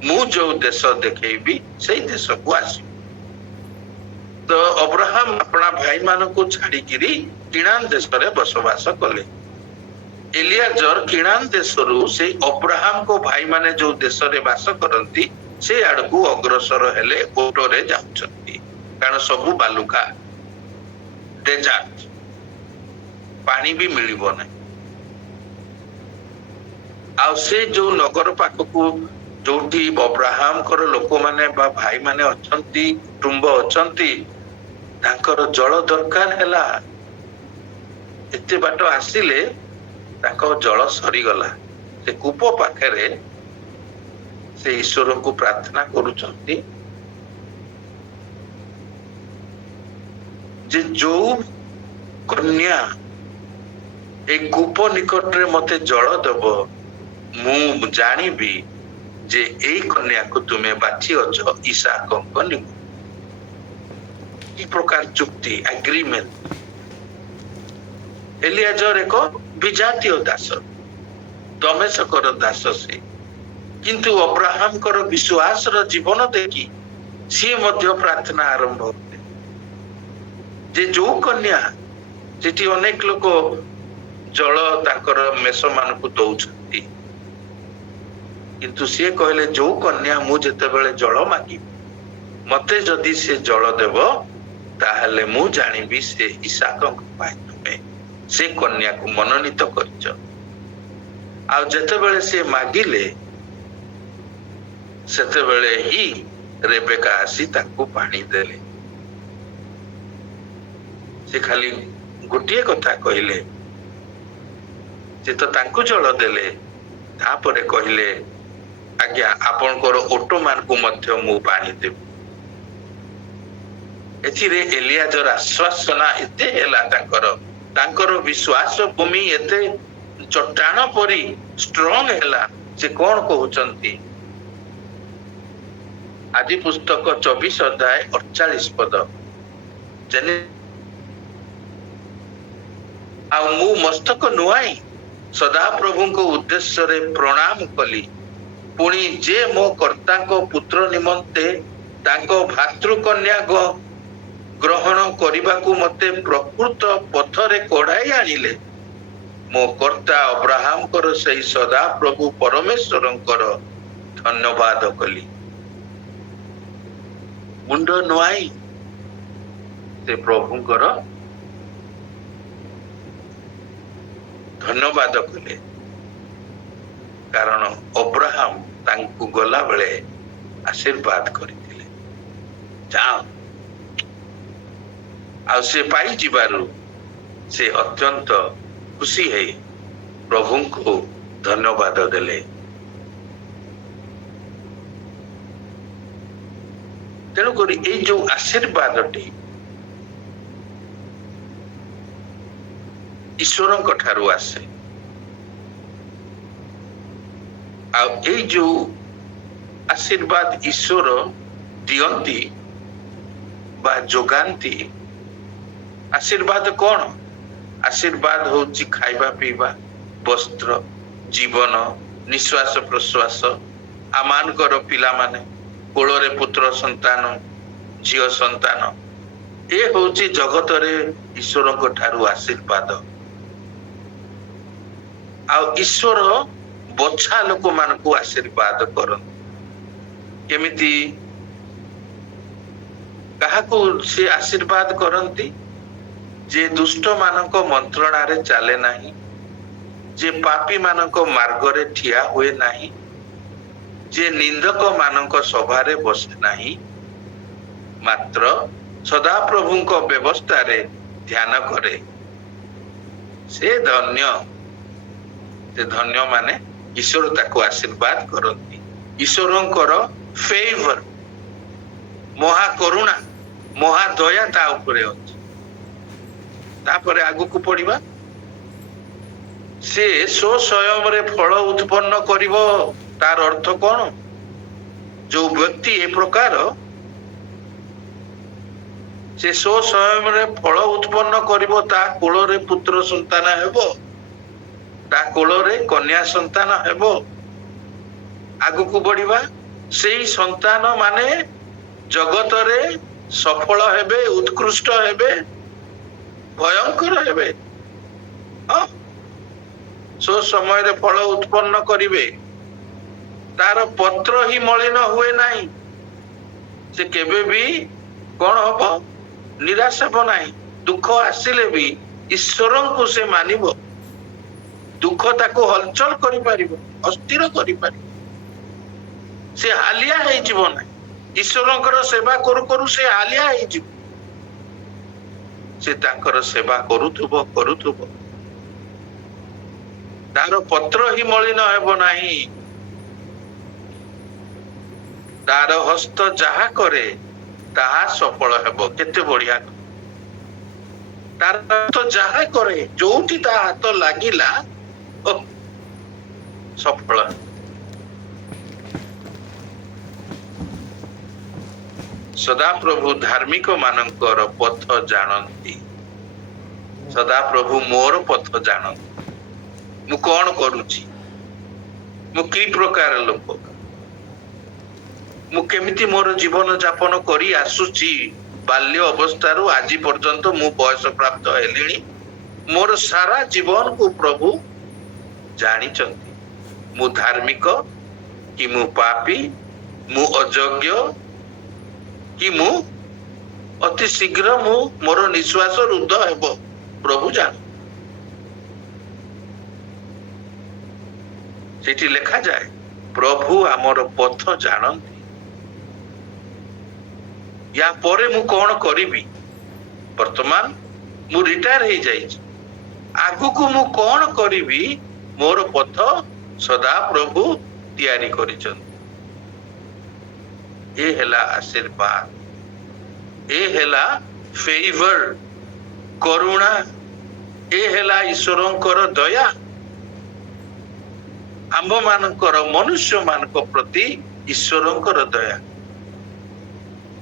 ମୁଁ ଯୋଉ ଦେଶ ଦେଖେଇବି ସେଇ ଦେଶକୁ ଆସିବ। ତ ଅବ୍ରାହମ ଆପଣା ଭାଇମାନଙ୍କୁ ଛାଡିକିରି କିଣାନ ଦେଶରେ ବସବାସ କଲେ। ଏଲିଆଜର କିଣାନ ଦେଶରୁ ସେଇ ଅବ୍ରାହମଙ୍କ ଭାଇମାନେ ଯୋଉ ଦେଶରେ ବାସ କରନ୍ତି ସେ ଆଡକୁ ଅଗ୍ରସର ହେଲେ। ଓଟରେ ଯାଉଛନ୍ତି, କାରଣ ସବୁ ବାଲୁକା, ଡେଜର୍ଟ, ପାଣି ବି ମିଳିବ ନାହିଁ। ଆଉ ସେ ଯୋଉ ନଗର ପାଖକୁ, ଯୋଉଠି ଅବ୍ରାହମଙ୍କର ଲୋକମାନେ ବା ଭାଇମାନେ ଅଛନ୍ତି, କୁଟୁମ୍ବ ଅଛନ୍ତି, ତାଙ୍କର ଜଳ ଦରକାର ହେଲା। ଏତେ ବାଟ ଆସିଲେ ତାଙ୍କ ଜଳ ସରିଗଲା। ସେ କୂପ ପାଖରେ ସେ ଈଶ୍ୱରଙ୍କୁ ପ୍ରାର୍ଥନା କରୁଛନ୍ତି ଯେ ଯୋଉ କନ୍ୟା ଏ କୂପ ନିକଟରେ ମତେ ଜଳ ଦେବ ମୁଁ ଜାଣିବି ଯେ ଏଇ କନ୍ୟାକୁ ତୁମେ ବାଛିଅଛ ଇସାକଙ୍କ ନିମନ୍ତେ। କି ପ୍ରକାର ଚୁକ୍ତି ଆଗ୍ରିମେଣ୍ଟ। ଏଲିଆଜର ଏକ ବିଜାତୀୟ ଦାସ, ଦମେଶକର ଦାସ ସେ, କିନ୍ତୁ ଅବ୍ରାହମଙ୍କର ବିଶ୍ୱାସର ଜୀବନ ଦେଖି ସିଏ ମଧ୍ୟ ପ୍ରାର୍ଥନା ଆରମ୍ଭ କଲେ ଯେ ଯୋଉ କନ୍ୟା, ସେଠି ଅନେକ ଲୋକ ଜଳ ତାଙ୍କର ମେଷ ମାନଙ୍କୁ ଦଉଛନ୍ତି, କିନ୍ତୁ ସିଏ କହିଲେ ଯୋଉ କନ୍ୟା ମୁଁ ଯେତେବେଳେ ଜଳ ମାଗିବି ମତେ ଯଦି ସେ ଜଳ ଦେବ ତାହେଲେ ମୁଁ ଜାଣିବି ସେ ଇସାକଙ୍କ ପାଇଁ ତୁମେ ସେ କନ୍ୟାକୁ ମନୋନୀତ କରିଛ। ଆଉ ଯେତେବେଳେ ସେ ମାଗିଲେ ସେତେବେଳେ ହିଁ ରେବେକା ଆସି ତାଙ୍କୁ ପାଣି ଦେଲେ। ସେ ଖାଲି ଗୋଟିଏ କଥା କହିଲେ, ସେ ତ ତାଙ୍କୁ ଜଳ ଦେଲେ, ତାପରେ କହିଲେ ଆଜ୍ଞା ଆପଣଙ୍କର ଓଟମାନଙ୍କୁ ମଧ୍ୟ ମୁଁ ପାଣି ଦେବି। ଏଥିରେ ଏଲିଆଜର ଆଶ୍ୱାସନା ଏତେ ହେଲା, ତାଙ୍କର ବିଶ୍ୱାସ ଭୂମି ଏତେ ଚଟାଣ ପରି ଷ୍ଟ୍ରଙ୍ଗ ହେଲା। ସେ କଣ କହୁଛନ୍ତି, ଆଦି ପୁସ୍ତକ 24 ଅଧ୍ୟାୟ 48 ପଦ, ଆଉ ମୁଁ ମସ୍ତକ ନୁଆଇଁ ସଦାପ୍ରଭୁଙ୍କ ଉଦ୍ଦେଶ୍ୟରେ ପ୍ରଣାମ କଲି। ପୁଣି ଯେ ମୋ କର୍ତ୍ତାଙ୍କ ପୁତ୍ର ନିମନ୍ତେ ତାଙ୍କ ଭାତୃକନ୍ୟା ଗ୍ରହଣ କରିବାକୁ ମତେ ପ୍ରକୃତ ପଥରେ କଢାଇ ଆଣିଲେ, ମୋ କର୍ତ୍ତା ଅବ୍ରାହମଙ୍କର ସେଇ ସଦାପ୍ରଭୁ ପରମେଶ୍ୱରଙ୍କର ଧନ୍ୟବାଦ କଲି। ମୁଣ୍ଡ ନୁଆଇଁ ସେ ପ୍ରଭୁଙ୍କର ଧନ୍ୟବାଦ କଲେ, କାରଣ ଅବ୍ରାହମ ତାଙ୍କୁ ଗଲା ବେଳେ ଆଶୀର୍ବାଦ କରିଥିଲେ, ଯାଅ। ଆଉ ସେ ପାଇଯିବାରୁ ସେ ଅତ୍ୟନ୍ତ ଖୁସି ହେଇ ପ୍ରଭୁଙ୍କୁ ଧନ୍ୟବାଦ ଦେଲେ। ତେଣୁକରି ଏଇ ଯୋଉ ଆଶୀର୍ବାଦଟି ଈଶ୍ୱରଙ୍କ ଠାରୁ ଆସେ, ଆଉ ଏଇ ଯୋଉ ଆଶୀର୍ବାଦ ଈଶ୍ୱର ଦିଅନ୍ତି ବା ଯୋଗାନ୍ତି, ଆଶୀର୍ବାଦ କଣ? ଆଶୀର୍ବାଦ ହଉଛି ଖାଇବା ପିଇବା, ବସ୍ତ୍ର, ଜୀବନ, ନିଶ୍ୱାସ ପ୍ରଶ୍ୱାସ, ଆମମାନଙ୍କର ପିଲାମାନେ, କୋଳରେ ପୁତ୍ର ସନ୍ତାନ, ଝିଅ ସନ୍ତାନ, ଏ ହଉଛି ଜଗତରେ ଈଶ୍ୱରଙ୍କ ଠାରୁ ଆଶୀର୍ବାଦ। ଆଉ ଈଶ୍ୱର ବଛା ଲୋକମାନଙ୍କୁ ଆଶୀର୍ବାଦ କରନ୍ତି। କେମିତି କାହାକୁ ସେ ଆଶୀର୍ବାଦ କରନ୍ତି? ଯେ ଦୁଷ୍ଟ ମାନଙ୍କ ମନ୍ତ୍ରଣାରେ ଚାଲେ ନାହିଁ, ଯେ ପାପୀ ମାନଙ୍କ ମାର୍ଗରେ ଠିଆ ହୁଏ ନାହିଁ, ଯେ ନିନ୍ଦକ ମାନଙ୍କ ସଭାରେ ବସେ ନାହିଁ, ମାତ୍ର ସଦାପ୍ରଭୁଙ୍କ ବ୍ୟବସ୍ଥାରେ ଧ୍ୟାନ କରେ, ସେ ଧନ୍ୟ। ସେ ଧନ୍ୟ ମାନେ ଈଶ୍ୱର ତାକୁ ଆଶୀର୍ବାଦ କରନ୍ତି। ଈଶ୍ୱରଙ୍କର ଫେଭର, ମହାକରୁଣା, ମହାଦୟା ତା ଉପରେ ଅଛି। ତାପରେ ଆଗକୁ ପଢିବା, ସେ ସ୍ୱୟଂରେ ଫଳ ଉତ୍ପନ୍ନ କରିବ। ତାର ଅର୍ଥ କଣ? ଯୋଉ ବ୍ୟକ୍ତି ଏ ପ୍ରକାର ସେ ସ୍ୱୟଂରେ ଫଳ ଉତ୍ପନ୍ନ କରିବ, ତା କୋଳରେ ପୁତ୍ର ସନ୍ତାନ ହେବ, ତା କୋଳରେ କନ୍ୟା ସନ୍ତାନ ହେବ। ଆଗକୁ ବଢିବା, ସେଇ ସନ୍ତାନ ମାନେ ଜଗତରେ ସଫଳ ହେବେ, ଉତ୍କୃଷ୍ଟ ହେବେ, ଭୟଙ୍କର ହେବେ। ସମୟରେ ଫଳ ଉତ୍ପନ୍ନ କରିବେ। ତାର ପତ୍ର ହିଁ ମଳିନ ହୁଏ ନାହିଁ। ସେ କେବେ ବି କଣ ହବ? ନିରାଶ ହେବ ନାହିଁ। ଦୁଃଖ ଆସିଲେ ବି ଈଶ୍ୱରଙ୍କୁ ସେ ମାନିବ। ଦୁଃଖ ତାକୁ ହଲଚଲ କରିପାରିବ, ଅସ୍ଥିର କରିପାରିବ। ସେ ହାଲିଆ ହେଇଯିବ ନାହିଁ। ଈଶ୍ୱରଙ୍କର ସେବା କରୁ କରୁ ସେ ହାଲିଆ ହେଇଯିବ। ସେ ତାଙ୍କର ସେବା କରୁଥିବ। ତାର ପତ୍ର ହିଁ ମଳିନ ହେବ ନାହିଁ। ତାର ହସ୍ତ ଯାହା କରେ ତାହା ସଫଳ ହେବ। କେତେ ବଢିଆ। ତାର ହାତ ଯାହା କରେ, ଯୋଉଠି ତା ହାତ ଲାଗିଲା ସଫଳ। ସଦାପ୍ରଭୁ ଧାର୍ମିକ ମାନଙ୍କର ପଥ ଜାଣନ୍ତି। ସଦାପ୍ରଭୁ ମୋର ପଥ ଜାଣନ୍ତି। ମୁଁ କଣ କରୁଛି, ମୁଁ କି ପ୍ରକାର ଲୋକ, ମୁଁ କେମିତି ମୋର ଜୀବନ ଯାପନ କରି ଆସୁଛି। ବାଲ୍ୟ ଅବସ୍ଥାରୁ ଆଜି ପର୍ଯ୍ୟନ୍ତ ମୁଁ ବୟସ ପ୍ରାପ୍ତ ହେଲିଣି। ମୋର ସାରା ଜୀବନକୁ ପ୍ରଭୁ ଜାଣିଛନ୍ତି। ମୁଁ ଧାର୍ମିକ କି ମୁଁ ପାପୀ, ମୁଁ ଅଯୋଗ୍ୟ କି ମୁଁ ଅତି ଶୀଘ୍ର ମୋର ନିଶ୍ୱାସ ରୁଦ୍ଧ ହେବ, ପ୍ରଭୁ ଜାଣ। ସେଠି ଲେଖାଯାଏ ପ୍ରଭୁ ଆମର ପଥ ଜାଣନ୍ତି। ୟା ପରେ ମୁଁ କଣ କରିବି? ବର୍ତ୍ତମାନ ମୁଁ ରିଟାୟାର ହେଇଯାଇଛି। ଆଗକୁ ମୁଁ କଣ କରିବି? ମୋର ପଥ ସଦା ପ୍ରଭୁ ତିଆରି କରିଛନ୍ତି। ଏ ହେଲା ଆଶୀର୍ବାଦ, ଏ ହେଲା ଫେଭର, କରୁଣା, ଏ ହେଲା ଈଶ୍ୱରଙ୍କର ଦୟା ଆମ୍ଭ ମାନଙ୍କର, ମନୁଷ୍ୟ ମାନଙ୍କ ପ୍ରତି ଈଶ୍ୱରଙ୍କର ଦୟା।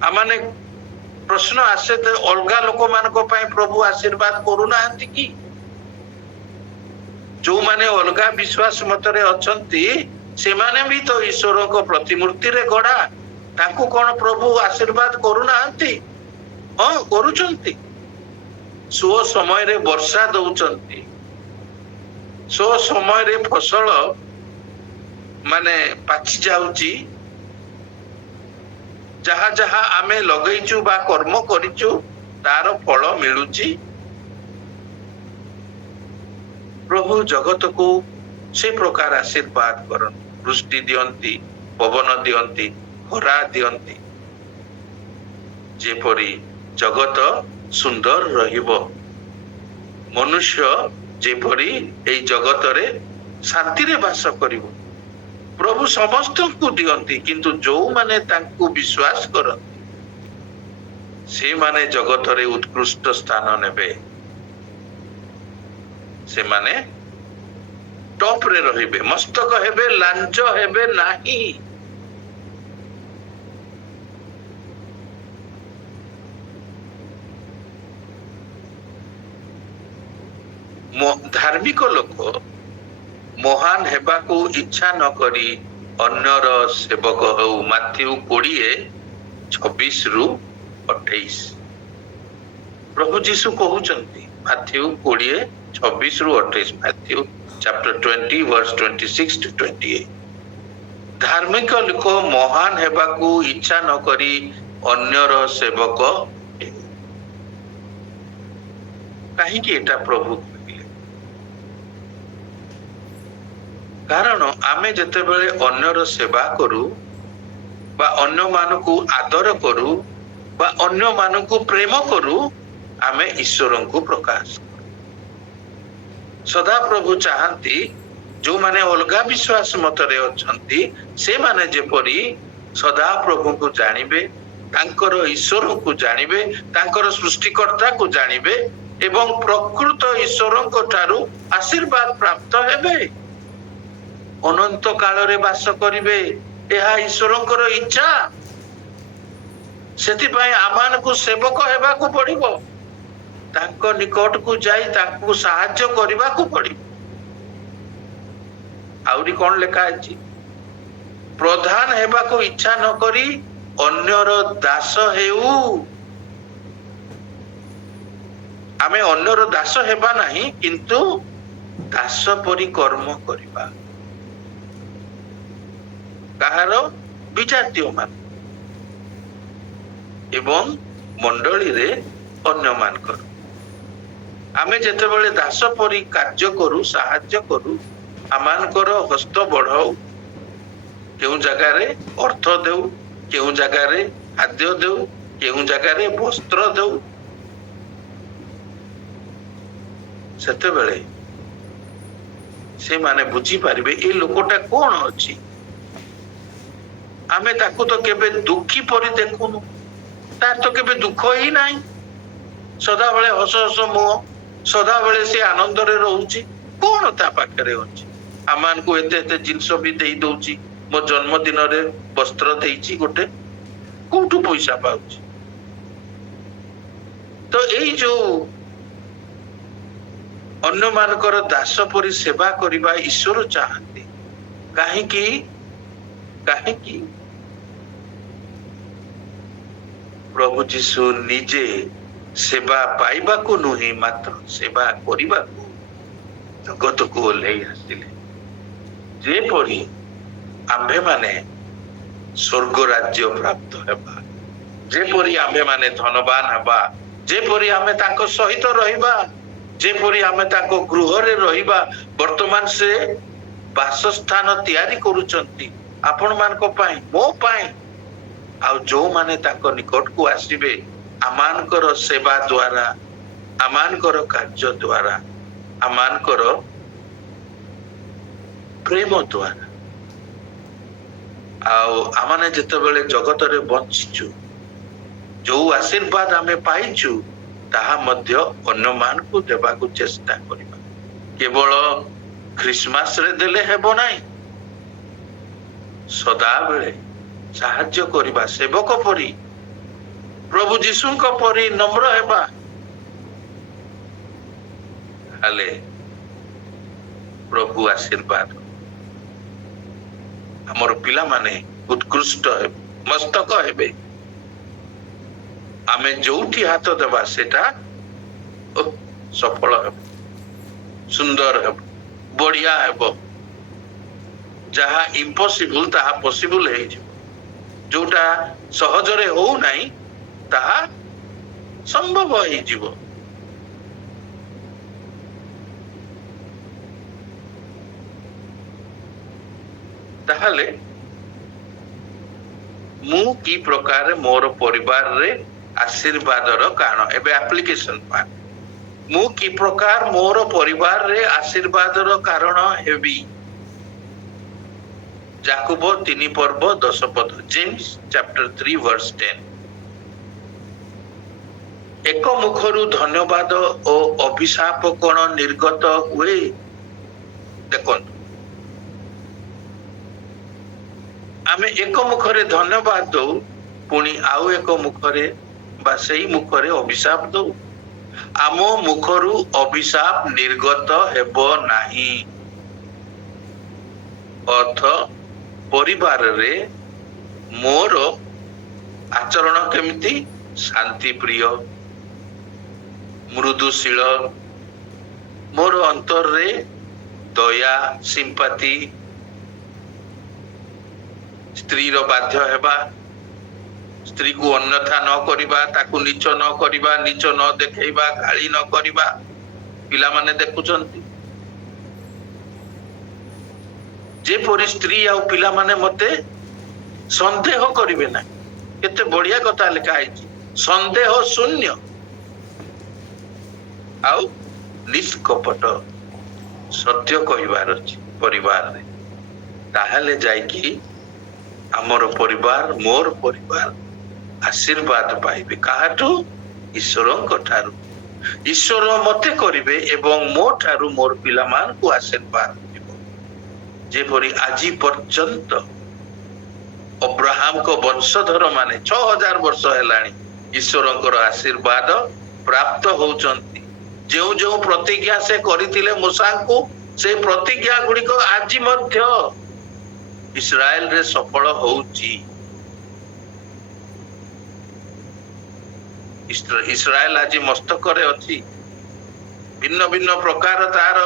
ଆମମାନେ ପ୍ରଶ୍ନ ଆସେ ତ ଅଲଗା ଲୋକମାନଙ୍କ ପାଇଁ ପ୍ରଭୁ ଆଶୀର୍ବାଦ କରୁନାହାନ୍ତି କି? ଯୋଉମାନେ ଅଲଗା ବିଶ୍ୱାସ ମତରେ ଅଛନ୍ତି ସେମାନେ ବି ତ ଈଶ୍ୱରଙ୍କ ପ୍ରତିମୂର୍ତ୍ତିରେ ଗଢା। ତାଙ୍କୁ କଣ ପ୍ରଭୁ ଆଶୀର୍ବାଦ କରୁନାହାନ୍ତି? ହଁ, କରୁଛନ୍ତି। ସୋ ସମୟରେ ବର୍ଷା ଦଉଛନ୍ତି, ସୋ ସମୟରେ ଫସଲ ପାଚି ଯାଉଛି। ଯାହା ଯାହା ଆମେ ଲଗେଇଛୁ ବା କର୍ମ କରିଛୁ ତାର ଫଳ ମିଳୁଛି। ପ୍ରଭୁ ଜଗତକୁ ସେ ପ୍ରକାର ଆଶୀର୍ବାଦ କରନ୍ତି। ବୃଷ୍ଟି ଦିଅନ୍ତି, ପବନ ଦିଅନ୍ତି, ଖରା ଦିଅନ୍ତି, ଯେପରି ଜଗତ ସୁନ୍ଦର ରହିବ। ମନୁଷ୍ୟ ଯେପରି ଏଇ ଜଗତରେ ଶାନ୍ତିରେ ବାସ କରିବ। ପ୍ରଭୁ ସମସ୍ତଙ୍କୁ ଦିଅନ୍ତି, କିନ୍ତୁ ଯୋଉମାନେ ତାଙ୍କୁ ବିଶ୍ୱାସ କରନ୍ତି ସେମାନେ ଜଗତରେ ଉତ୍କୃଷ୍ଟ ସ୍ଥାନ ନେବେ। ସେମାନେ ଟପରେ ରହିବେ, ମସ୍ତକ ହେବେ, ଲାଞ୍ଜ ହେବେ ନାହିଁ। ଧାର୍ମିକ ଲୋକ ମହାନ ହେବାକୁ ଇଚ୍ଛା ନ କରି ଅନ୍ୟର ସେବକ ହଉ। ମାଥ୍ୟୁ 20:26-28 ପ୍ରଭୁ ଯୀଶୁ କହୁଛନ୍ତି। Matthew 20:26-28, Matthew chapter 20 verse 26-28। ଧାର୍ମିକ ଲୋକ ମହାନ ହେବାକୁ ଇଚ୍ଛା ନ କରି ଅନ୍ୟର ସେବକ ହେଉ। କାହିଁକି ଏଟା ପ୍ରଭୁ କହିଲେ? କାରଣ ଆମେ ଯେତେବେଳେ ଅନ୍ୟର ସେବା କରୁ ବା ଅନ୍ୟମାନଙ୍କୁ ଆଦର କରୁ ବା ଅନ୍ୟମାନଙ୍କୁ ପ୍ରେମ କରୁ, ଆମେ ଈଶ୍ୱରଙ୍କୁ ପ୍ରକାଶ କରୁ। ସଦାପ୍ରଭୁ ଚାହାନ୍ତି ଯୋଉମାନେ ଅଲଗା ବିଶ୍ୱାସ ମତରେ ଅଛନ୍ତି ସେମାନେ ଯେପରି ସଦାପ୍ରଭୁଙ୍କୁ ଜାଣିବେ, ତାଙ୍କର ଈଶ୍ୱରଙ୍କୁ ଜାଣିବେ, ତାଙ୍କର ସୃଷ୍ଟିକର୍ତ୍ତାକୁ ଜାଣିବେ ଏବଂ ପ୍ରକୃତ ଈଶ୍ୱରଙ୍କ ଠାରୁ ଆଶୀର୍ବାଦ ପ୍ରାପ୍ତ ହେବେ, ଅନନ୍ତ କାଳରେ ବାସ କରିବେ। ଏହା ଈଶ୍ୱରଙ୍କର ଇଚ୍ଛା। ସେଥିପାଇଁ ଆମମାନଙ୍କୁ ସେବକ ହେବାକୁ ପଡିବ। ତାଙ୍କ ନିକଟକୁ ଯାଇ ତାଙ୍କୁ ସାହାଯ୍ୟ କରିବାକୁ ପଡିବ। ଆହୁରି କଣ ଲେଖା ଅଛି? ପ୍ରଧାନ ହେବାକୁ ଇଚ୍ଛା ନ କରି ଅନ୍ୟର ଦାସ ହେଉ। ଆମେ ଅନ୍ୟର ଦାସ ହେବା ନାହିଁ, କିନ୍ତୁ ଦାସ ପରି କର୍ମ କରିବା। କାହାର? ବିଜାତୀୟ ମାନ ଏବଂ ମଣ୍ଡଳୀରେ ଅନ୍ୟମାନଙ୍କର। ଆମେ ଯେତେବେଳେ ଦାସ ପରି କାର୍ଯ୍ୟ କରୁ, ସାହାଯ୍ୟ କରୁ, ଆମମାନଙ୍କର ହସ୍ତ ବଢାଉ, କେଉଁ ଜାଗାରେ ଅର୍ଥ ଦେଉ, କେଉଁ ଜାଗାରେ ଖାଦ୍ୟ ଦେଉ, କେଉଁ ଜାଗାରେ ବସ୍ତ୍ର ଦେଉ, ସେତେବେଳେ ସେମାନେ ବୁଝିପାରିବେ ଏ ଲୋକଟା କଣ ଅଛି। ଆମେ ତାକୁ ତ କେବେ ଦୁଃଖୀ ପରି ଦେଖୁନୁ, ତାର ତ କେବେ ଦୁଃଖ ହିଁ ନାହିଁ, ସଦାବେଳେ ହସ ହସ ମୁହଁ, ସଦାବେଳେ ସେ ଆନନ୍ଦରେ ରହୁଛି। କଣ ତା ପାଖରେ ଅଛି? ଆମମାନଙ୍କୁ ଏତେ ଏତେ ଜିନିଷ ବି ଦେଇ ଦଉଛି, ମୋ ଜନ୍ମଦିନରେ ବସ୍ତ୍ର ଦେଇଛି ଗୋଟେ, କୋଉଠୁ ପଇସା ପାଉଛି? ତ ଏଇ ଯୋଉ ଅନ୍ୟମାନଙ୍କର ଦାସ ପରି ସେବା କରିବା ଈଶ୍ୱର ଚାହାନ୍ତି। କାହିଁକି? କାହିଁକି ପ୍ରଭୁ ଯୀଶୁ ନିଜେ ସେବା ପାଇବାକୁ ନୁହେଁ, ମାତ୍ର ସେବା କରିବାକୁ ଜଗତକୁ ଓହ୍ଲେଇ ଆସିଲେ, ଯେପରି ଆମ୍ଭେମାନେ ସ୍ୱର୍ଗ ରାଜ୍ୟ ପ୍ରାପ୍ତ ହେବା, ଯେପରି ଆମ୍ଭେମାନେ ଧନବାନ ହେବା, ଯେପରି ଆମେ ତାଙ୍କ ସହିତ ରହିବା, ଯେପରି ଆମେ ତାଙ୍କ ଗୃହରେ ରହିବା। ବର୍ତ୍ତମାନ ସେ ବାସସ୍ଥାନ ତିଆରି କରୁଛନ୍ତି ଆପଣମାନଙ୍କ ପାଇଁ, ମୋ ପାଇଁ। ଆଉ ଯୋଉମାନେ ତାଙ୍କ ନିକଟକୁ ଆସିବେ, ଆମମାନଙ୍କର ସେବା ଦ୍ୱାରା, ଆମମାନଙ୍କର କାର୍ଯ୍ୟ ଦ୍ୱାରା, ଆମମାନଙ୍କର ପ୍ରେମ ଦ୍ୱାରା, ଆଉ ଆମେ ଯେତେବେଳେ ଜଗତରେ ବଞ୍ଚିଛୁ, ଯୋଉ ଆଶୀର୍ବାଦ ଆମେ ପାଇଛୁ, ତାହା ମଧ୍ୟ ଅନ୍ୟମାନଙ୍କୁ ଦେବାକୁ ଚେଷ୍ଟା କରିବା। କେବଳ ଖ୍ରୀଷ୍ଟମାସରେ ଦେଲେ ହେବ ନାହିଁ, ସଦାବେଳେ ସାହାଯ୍ୟ କରିବା, ସେବକ ପରି, ପ୍ରଭୁ ଯୀଶୁଙ୍କ ପରି ନମ୍ର ହେବା। ହେଲେ ପ୍ରଭୁ ଆଶୀର୍ବାଦ, ଆମର ପିଲାମାନେ ଉତ୍କୃଷ୍ଟ ହେବେ, ମସ୍ତକ ହେବେ। ଆମେ ଯୋଉଠି ହାତ ଦେବା ସେଟା ସଫଳ ହେବ, ସୁନ୍ଦର ହେବ, ବଢିଆ ହେବ। ଯାହା ଇମ୍ପସିବୁଲ ତାହା ପସିବୁଲ ହେଇଯିବ, ଯୋଉଟା ସହଜରେ ହଉନାହିଁ ତାହା ସମ୍ଭବ ହେଇଯିବ। ତାହେଲେ ମୁଁ କି ପ୍ରକାର ମୋର ପରିବାରରେ ଆଶୀର୍ବାଦର କାରଣ, ଏବେ ଆପ୍ଲିକେସନ ପାର୍ଟ, ମୁଁ କି ପ୍ରକାର ମୋର ପରିବାରରେ ଆଶୀର୍ବାଦର କାରଣ ହେବି। ଯାକୋବ 3 ପର୍ବ 10 ପଦ, ଜେମ୍ସ ଚାପ୍ଟର 3 verse 10। ଏକ ମୁଖରୁ ଧନ୍ୟବାଦ ଓ ଅଭିଶାପ କଣ ନିର୍ଗତ ହୁଏ? ଦେଖନ୍ତୁ, ଆମେ ଏକ ମୁଖରେ ଧନ୍ୟବାଦ ଦଉ, ପୁଣି ଆଉ ଏକ ମୁଖରେ ବା ସେଇ ମୁଖରେ ଅଭିଶାପ ଦଉ। ଆମ ମୁଖରୁ ଅଭିଶାପ ନିର୍ଗତ ହେବ ନାହିଁ। ଅର୍ଥ, ପରିବାରରେ ମୋର ଆଚରଣ କେମିତି? ଶାନ୍ତି ପ୍ରିୟ, ମୃଦୁଶୀଳ, ମୋର ଅନ୍ତରରେ ଦୟା, ସିମ୍ପାଥି, ସ୍ତ୍ରୀର ବାଧ୍ୟ ହେବା, ସ୍ତ୍ରୀକୁ ଅନ୍ୟଥା ନ କରିବା, ତାକୁ ନିଚ ନ କରିବା, ନିଚ ନ ଦେଖେଇବା, ଗାଳି ନ କରିବା। ପିଲାମାନେ ଦେଖୁଛନ୍ତି, ଯେପରି ସ୍ତ୍ରୀ ଆଉ ପିଲାମାନେ ମତେ ସନ୍ଦେହ କରିବେ ନାହିଁ। କେତେ ବଢିଆ କଥା ଲେଖା ହେଇଛି, ସନ୍ଦେହ ଶୂନ୍ୟ ଆଉ ନିଷ୍କପଟ ସତ୍ୟ କହିବାର ଅଛି ପରିବାରରେ। ତାହେଲେ ଯାଇକି ଆମର ପରିବାର, ମୋର ପରିବାର ଆଶୀର୍ବାଦ ପାଇବେ। କାହାଠୁ? ଈଶ୍ୱରଙ୍କ ଠାରୁ। ଈଶ୍ୱର ମତେ କରିବେ ଏବଂ ମୋ ଠାରୁ ମୋର ପିଲାମାନଙ୍କୁ ଆଶୀର୍ବାଦ ଯିବ। ଯେପରି ଆଜି ପର୍ଯ୍ୟନ୍ତ ଅବ୍ରାହାମଙ୍କ ବଂଶଧର ମାନେ 6000 ବର୍ଷ ହେଲାଣି ଈଶ୍ୱରଙ୍କର ଆଶୀର୍ବାଦ ପ୍ରାପ୍ତ ହଉଛନ୍ତି। ଯେଉଁ ଯେଉଁ ପ୍ରତିଜ୍ଞା ସେ କରିଥିଲେ ମୂଷାଙ୍କୁ, ସେ ପ୍ରତିଜ୍ଞା ଗୁଡିକ ଆଜି ମଧ୍ୟ ଇସ୍ରାଏଲରେ ସଫଳ ହଉଛି। ଇସ୍ରାଏଲ ଆଜି ମସ୍ତକରେ ଅଛି। ଭିନ୍ନ ଭିନ୍ନ ପ୍ରକାର ତାର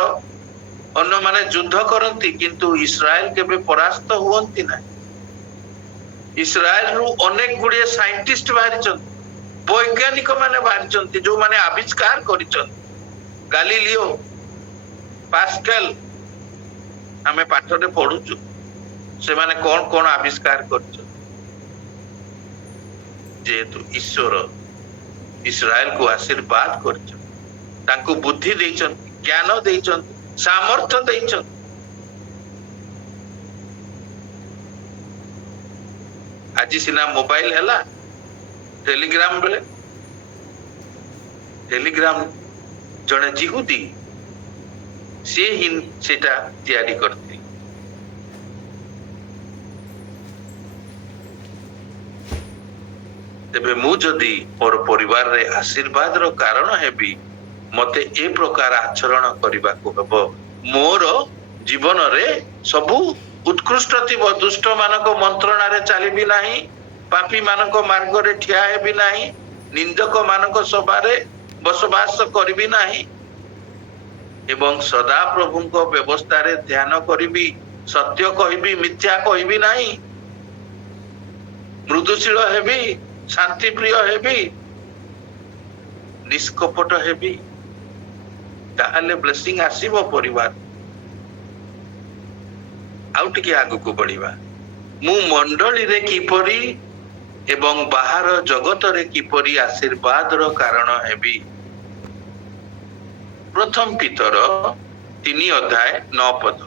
ଅନ୍ୟମାନେ ଯୁଦ୍ଧ କରନ୍ତି, କିନ୍ତୁ ଇସ୍ରାଏଲ କେବେ ପରାସ୍ତ ହୁଅନ୍ତି ନାହିଁ। ଇସ୍ରାଏଲରୁ ଅନେକ ଗୁଡିଏ ସାଇଣ୍ଟିଷ୍ଟ ବାହାରିଛନ୍ତି, ବୈଜ୍ଞାନିକ ମାନେ ବାହାରିଛନ୍ତି, ଯୋଉମାନେ ଆବିଷ୍କାର କରିଛନ୍ତି। ଗାଲିଲିଓ, ପାସ୍କାଲ, ଆମେ ପାଠରେ ପଢୁଛୁ ସେମାନେ କଣ କଣ ଆବିଷ୍କାର କରିଛନ୍ତି। ଯେହେତୁ ଈଶ୍ୱର ଇସ୍ରାଏଲକୁ ଆଶୀର୍ବାଦ କରିଛନ୍ତି, ତାଙ୍କୁ ବୁଦ୍ଧି ଦେଇଛନ୍ତି, ଜ୍ଞାନ ଦେଇଛନ୍ତି, ସାମର୍ଥ୍ୟ ଦେଇଛନ୍ତି, ଆଜି ସିନା ମୋବାଇଲ ହେଲା, ଟେଲିଗ୍ରାମ ବେଳେ ଟେଲିଗ୍ରାମ ଜଣେ ଜିହୁଦୀ ସିଏ ହିଁ ସେଟା ତିଆରି କରିଥିଲେ। ତେବେ ମୁଁ ଯଦି ମୋର ପରିବାରରେ ଆଶୀର୍ବାଦର କାରଣ ହେବି, ମତେ ଏ ପ୍ରକାର ଆଚରଣ କରିବାକୁ ହେବ। ମୋର ଜୀବନରେ ସବୁ ଉତ୍କୃଷ୍ଟ ଥିବ। ଦୁଷ୍ଟ ମାନଙ୍କ ମନ୍ତ୍ରଣାରେ ଚାଲିବି ନାହିଁ, ପାପୀ ମାନଙ୍କ ମାର୍ଗରେ ଠିଆ ହେବି ନାହିଁ, ନିନ୍ଦକ ମାନଙ୍କ ସଭାରେ ବସବାସ କରିବି ନାହିଁ ଏବଂ ସଦା ପ୍ରଭୁଙ୍କ ବ୍ୟବସ୍ଥାରେ ଧ୍ୟାନ କରିବି। ସତ୍ୟ କହିବି, ମିଥ୍ୟା କହିବି ନାହିଁ, ମୃଦୁଶୀଳ ହେବି, ଶାନ୍ତି ପ୍ରିୟ ହେବି, ନିଷ୍କପଟ ହେବି। ତାହେଲେ ବ୍ଲେସିଂ ଆସିବ ପରିବାର। ଆଉ ଟିକେ ଆଗକୁ ବଢିବା। ମୁଁ ମଣ୍ଡଳୀରେ କିପରି ଏବଂ ବାହାର ଜଗତରେ କିପରି ଆଶୀର୍ବାଦର କାରଣ ହେବି। ପ୍ରଥମ ପିତର 3 ଅଧ୍ୟାୟ 9 ପଦ।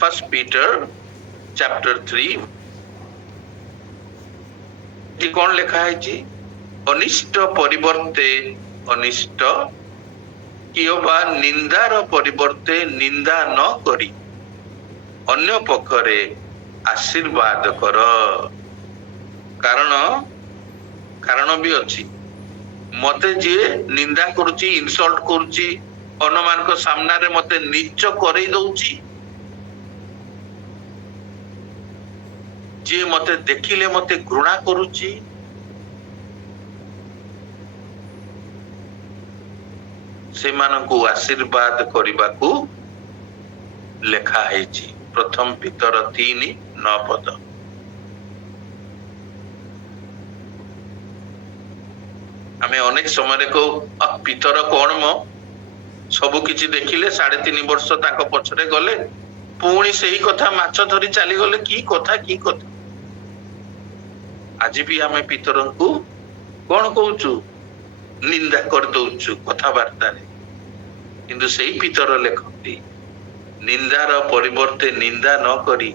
ଫର୍ଷ୍ଟ ପିଟର ଚାପ୍ଟର 3 କଣ ଲେଖା ହେଇଛି? ଅନିଷ୍ଟ ପରିବର୍ତ୍ତେ ଅନିଷ୍ଟ, କିମ୍ବା ନିନ୍ଦାର ପରିବର୍ତ୍ତେ ନିନ୍ଦା ନ କରି ଅନ୍ୟ ପକ୍ଷରେ ଆଶୀର୍ବାଦ କର। କାରଣ ବି ଅଛି। ମତେ ଯିଏ ନିନ୍ଦା କରୁଛି, ଇନସଲ୍ଟ କରୁଛି, ଅନ୍ୟମାନଙ୍କ ସାମ୍ନାରେ ମତେ ନୀଚ କରେଇ ଦଉଛି, ଯିଏ ମତେ ଦେଖିଲେ ମତେ ଘୃଣା କରୁଛି, ସେମାନଙ୍କୁ ଆଶୀର୍ବାଦ କରିବାକୁ ଲେଖା ହେଇଛି। ପ୍ରଥମ ପିତର 3:9 ପଦ। ଆମେ ଅନେକ ସମୟରେ କହୁ ପିତର କଣ ମ, ସବୁ କିଛି ଦେଖିଲେ, 3.5 ବର୍ଷ ତାଙ୍କ ପଛରେ ଗଲେ, ପୁଣି ସେଇ କଥା ମାଛ ଧରି ଚାଲିଗଲେ। କି କଥା। ଆଜି ବି ଆମେ ପିତରଙ୍କୁ କଣ କହୁଛୁ? ନିନ୍ଦା କରିଦଉଛୁ କଥାବାର୍ତ୍ତାରେ। କିନ୍ତୁ ସେଇ ପିତର ଲେଖନ୍ତି, ନିନ୍ଦାର ପରିବର୍ତ୍ତେ ନିନ୍ଦା ନ କରି,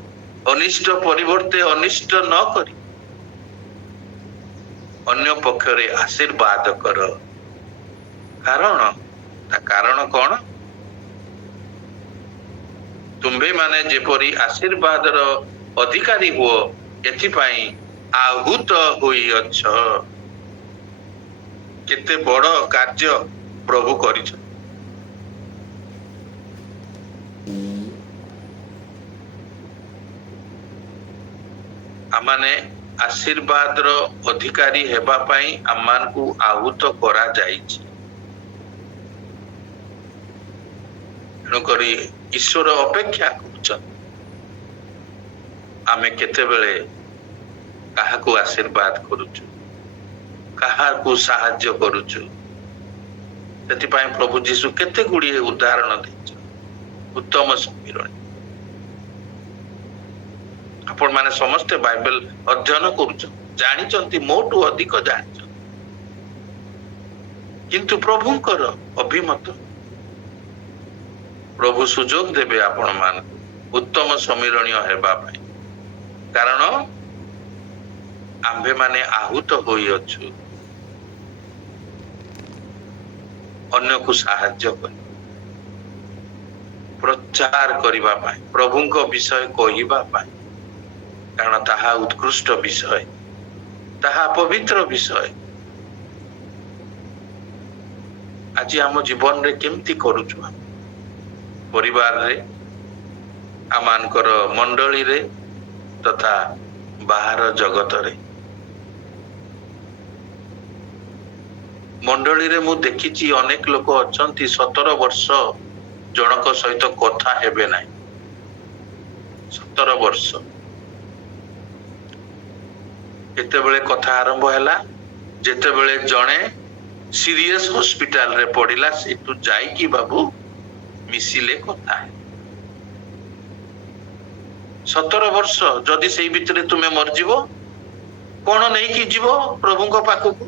ଅନିଷ୍ଟ ପରିବର୍ତ୍ତେ ଅନିଷ୍ଟ ନ କରି ଅନ୍ୟ ପକ୍ଷରେ ଆଶୀର୍ବାଦ କର। କାରଣ କଣ? ତୁମ୍ଭେ ମାନେ ଯେପରି ଆଶୀର୍ବାଦର ଅଧିକାରୀ ହୁଅ, ଏଥିପାଇଁ ଆହୁତ ହୋଇଅଛ। କେତେ ବଡ କାର୍ଯ୍ୟ ପ୍ରଭୁ କରିଛନ୍ତି। ଆମମାନେ ଆଶୀର୍ବାଦର ଅଧିକାରୀ ହେବା ପାଇଁ ଆମମାନଙ୍କୁ ଆହୁତ କରାଯାଇଛି। ତେଣୁକରି ଈଶ୍ୱର ଅପେକ୍ଷା କରୁଛନ୍ତି ଆମେ କେତେବେଳେ କାହାକୁ ଆଶୀର୍ବାଦ କରୁଛୁ, କାହାକୁ ସାହାଯ୍ୟ କରୁଛୁ। ସେଥିପାଇଁ ପ୍ରଭୁ ଯୀଶୁ କେତେ ଗୁଡିଏ ଉଦାହରଣ ଦେଇଛନ୍ତି। ଉତ୍ତମ ସମୀରଣୀ। ଆପଣ ମାନେ ସମସ୍ତେ ବାଇବେଲ ଅଧ୍ୟୟନ କରୁଛନ୍ତି, ଜାଣିଛନ୍ତି, ମୋଠୁ ଅଧିକ ଜାଣିଛନ୍ତି। କିନ୍ତୁ ପ୍ରଭୁଙ୍କର ଅଭିମତ, ପ୍ରଭୁ ସୁଯୋଗ ଦେବେ ଆପଣ ମାନଙ୍କୁ ଉତ୍ତମ ସମୀରଣୀୟ ହେବା ପାଇଁ। କାରଣ ଆମ୍ଭେ ମାନେ ଆହୁତ ହୋଇଅଛୁ ଅନ୍ୟକୁ ସାହାଯ୍ୟ କରି, ପ୍ରଚାର କରିବା ପାଇଁ, ପ୍ରଭୁଙ୍କ ବିଷୟ କହିବା ପାଇଁ। କାରଣ ତାହା ଉତ୍କୃଷ୍ଟ ବିଷୟ, ତାହା ପବିତ୍ର ବିଷୟ। ଆଜି ଆମ ଜୀବନରେ କେମିତି କରୁଛୁ? ପରିବାରରେ, ଆମମାନଙ୍କର ମଣ୍ଡଳୀରେ ତଥା ବାହାର ଜଗତରେ। ମଣ୍ଡଳୀରେ ମୁଁ ଦେଖିଛି ଅନେକ ଲୋକ ଅଛନ୍ତି 17 ବର୍ଷ ଜଣଙ୍କ ସହିତ କଥା ହେବେ ନାହିଁ। 17 ବର୍ଷ। କେତେବେଳେ କଥା ଆରମ୍ଭ ହେଲା? ଯେତେବେଳେ ଜଣେ ସିରିୟସ ହସ୍ପିଟାଲରେ ପଡିଲା, ସେଠୁ ଯାଇକି ବାବୁ ମିଶିଲେ କଥା। 17 ବର୍ଷ ଯଦି ସେଇ ଭିତରେ ତୁମେ ମରିଯିବ, କଣ ନେଇକି ଯିବ ପ୍ରଭୁଙ୍କ ପାଖକୁ?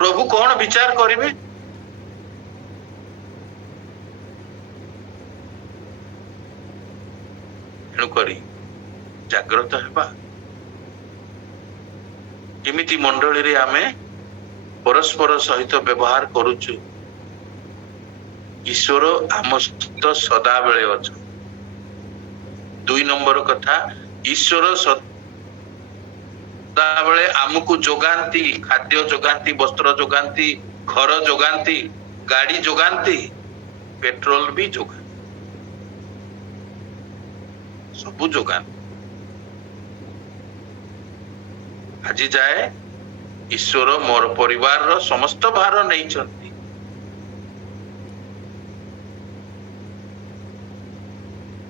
ପ୍ରଭୁ କଣ ବିଚାର କରିବେ? ତେଣୁକରି ଜାଗ୍ରତ ହେବା। କେମିତି ମଣ୍ଡଳୀରେ ଆମେ ପରସ୍ପର ସହିତ ବ୍ୟବହାର କରୁଛୁ। ଈଶ୍ୱର ଆମ ସହିତ ସଦାବେଳେ ଅଛନ୍ତି। 2 ନମ୍ବର କଥା, ଈଶ୍ୱର ସଦାବେଳେ ଆମକୁ ଯୋଗାନ୍ତି, ଖାଦ୍ୟ ଯୋଗାନ୍ତି, ବସ୍ତ୍ର ଯୋଗାନ୍ତି, ଘର ଯୋଗାନ୍ତି, ଗାଡି ଯୋଗାନ୍ତି, ପେଟ୍ରୋଲ ବି ଯୋଗାନ୍ତି, ସବୁ ଯୋଗାନ୍ତି। ଆଜି ଯାଏ ଈଶ୍ୱର ମୋର ପରିବାରର ସମସ୍ତ ଭାର ନେଇଛନ୍ତି।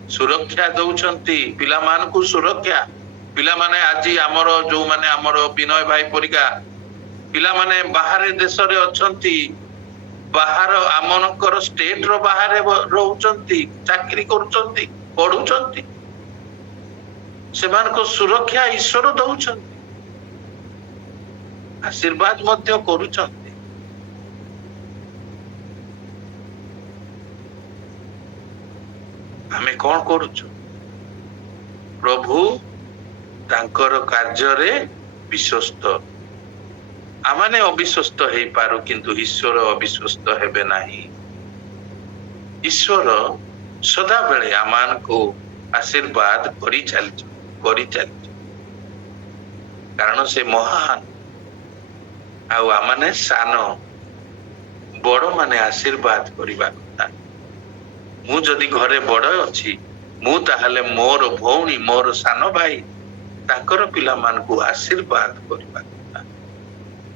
ସୁରକ୍ଷା ଦଉଛନ୍ତି ପିଲାମାନଙ୍କୁ, ସୁରକ୍ଷା। ପିଲାମାନେ ଆଜି ଆମର ଯୋଉମାନେ ଆମର ବିନୟ ଭାଇ ପରିକା ପିଲାମାନେ ବାହାରେ ଦେଶରେ ଅଛନ୍ତି, ବାହାର ଆମଙ୍କର ଷ୍ଟେଟ ର ବାହାରେ ରହୁଛନ୍ତି, ଚାକିରି କରୁଛନ୍ତି, ପଢୁଛନ୍ତି, ସେମାନଙ୍କ ସୁରକ୍ଷା ଈଶ୍ୱର ଦଉଛନ୍ତି, ଆଶୀର୍ବାଦ ମଧ୍ୟ କରୁଛନ୍ତି। ଆମେ କଣ କରୁଛୁ? ପ୍ରଭୁ ତାଙ୍କର କାର୍ଯ୍ୟରେ ବିଶ୍ୱସ୍ତ। ଆମେ ଅବିଶ୍ୱସ୍ତ ହେଇପାରୁ, କିନ୍ତୁ ଈଶ୍ୱର ଅବିଶ୍ୱସ୍ତ ହେବେ ନାହିଁ। ଈଶ୍ୱର ସଦାବେଳେ ଆମମାନଙ୍କୁ ଆଶୀର୍ବାଦ କରି ଚାଲିଛୁ, କାରଣ ସେ ମହାନ, ଆଉ ଆମମାନେ ସାନ। ବଡ ମାନେ ଆଶୀର୍ବାଦ କରିବା କଥା। ମୁଁ ଯଦି ଘରେ ବଡ ଅଛି, ମୁଁ ତାହେଲେ ମୋର ଭଉଣୀ, ମୋର ସାନ ଭାଇ, ତାଙ୍କର ପିଲାମାନଙ୍କୁ ଆଶୀର୍ବାଦ କରିବା କଥା।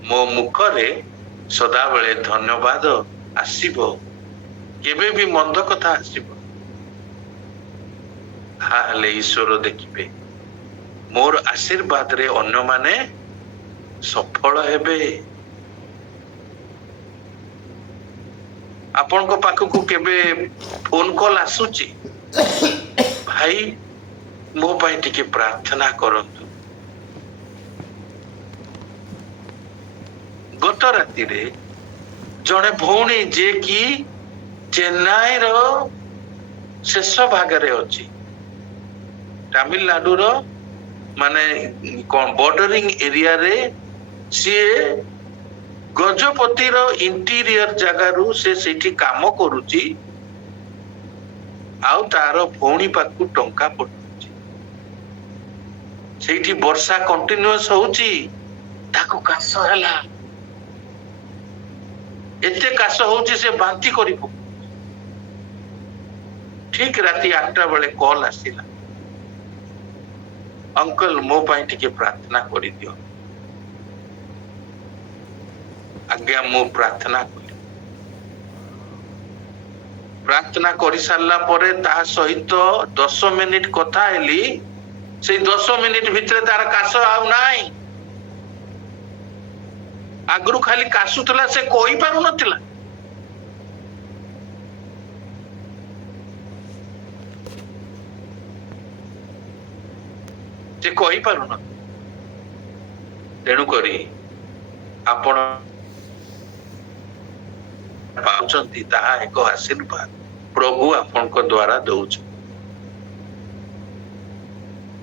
ମୋ ମୁଖରେ ସଦାବେଳେ ଧନ୍ୟବାଦ ଆସିବ, କେବେ ବି ମନ୍ଦ କଥା ଆସିବ। ତାହେଲେ ଈଶ୍ୱର ଦେଖିବେ ମୋର ଆଶୀର୍ବାଦରେ ଅନ୍ୟମାନେ ସଫଳ ହେବେ। ଆପଣଙ୍କ ପାଖକୁ କେବେ ଫୋନ କଲ ଆସୁଛି, ଭାଇ ମୋ ପାଇଁ ଟିକେ ପ୍ରାର୍ଥନା କରନ୍ତୁ? ଗତ ରାତିରେ ଜଣେ ଭଉଣୀ ଯିଏ କି ଚେନ୍ନାଇର ଶେଷ ଭାଗରେ ଅଛି, ତାମିଲନାଡୁର ମାନେ କଣ ବର୍ଡରିଂ ଏରିଆରେ, ସିଏ ଗଜପତିର ଇଣ୍ଟିରିୟର ଜାଗାରୁ ସେ ସେଇଠି କାମ କରୁଛି, ଆଉ ତାର ଭଉଣୀ ପାଖକୁ ଟଙ୍କା ପଠଉଛି। ସେଇଠି ବର୍ଷା କଣ୍ଟିନ୍ୟୁଅସ ହଉଛି, ତାକୁ କାଶ ହେଲା, ଏତେ କାଶ ହଉଛି ସେ ବାନ୍ତି କରିବ। ଠିକ ରାତି 8ଟା ବେଳେ କଲ ଆସିଲା, ଅଙ୍କଲ ମୋ ପାଇଁ ଟିକେ ପ୍ରାର୍ଥନା କରିଦିଅ। ଆଜ୍ଞା ମୁଁ ପ୍ରାର୍ଥନା କଲି। ପ୍ରାର୍ଥନା କରି ସାରିଲା ପରେ ତା ସହିତ 10 ମିନିଟ କଥା ହେଲି। ସେଇ 10 ମିନିଟ ଭିତରେ ତାର କାଶ ଆଉ ନାହିଁ। ଆଗରୁ ଖାଲି କାଶୁଥିଲା, ସେ କହି ପାରୁନଥିଲା। ସେ କହିପାରୁନ। ତେଣୁକରି ଆପଣ ପାଉଛନ୍ତି, ତାହା ଏକ ଆଶୀର୍ବାଦ ପ୍ରଭୁ ଆପଣଙ୍କ ଦ୍ଵାରା ଦଉଛନ୍ତି।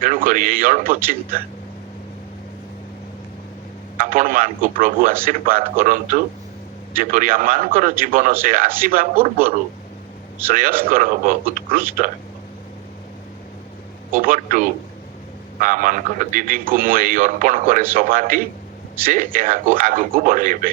ତେଣୁକରି ଏଇ ଅଳ୍ପ ଚିନ୍ତା ଆପଣ ମାନଙ୍କୁ ପ୍ରଭୁ ଆଶୀର୍ବାଦ କରନ୍ତୁ, ଯେପରି ଆମମାନଙ୍କର ଜୀବନ ସେ ଆସିବା ପୂର୍ବରୁ ଶ୍ରେୟସ୍କର ହବ, ଉତ୍କୃଷ୍ଟ ହେବ। ଓଭର ଟୁ ମାନଙ୍କର ଦିଦିଙ୍କୁ ମୁଁ ଏଇ ଅର୍ପଣ କରେ ସଭାଟି, ସେ ଏହାକୁ ଆଗକୁ ବଢେଇବେ।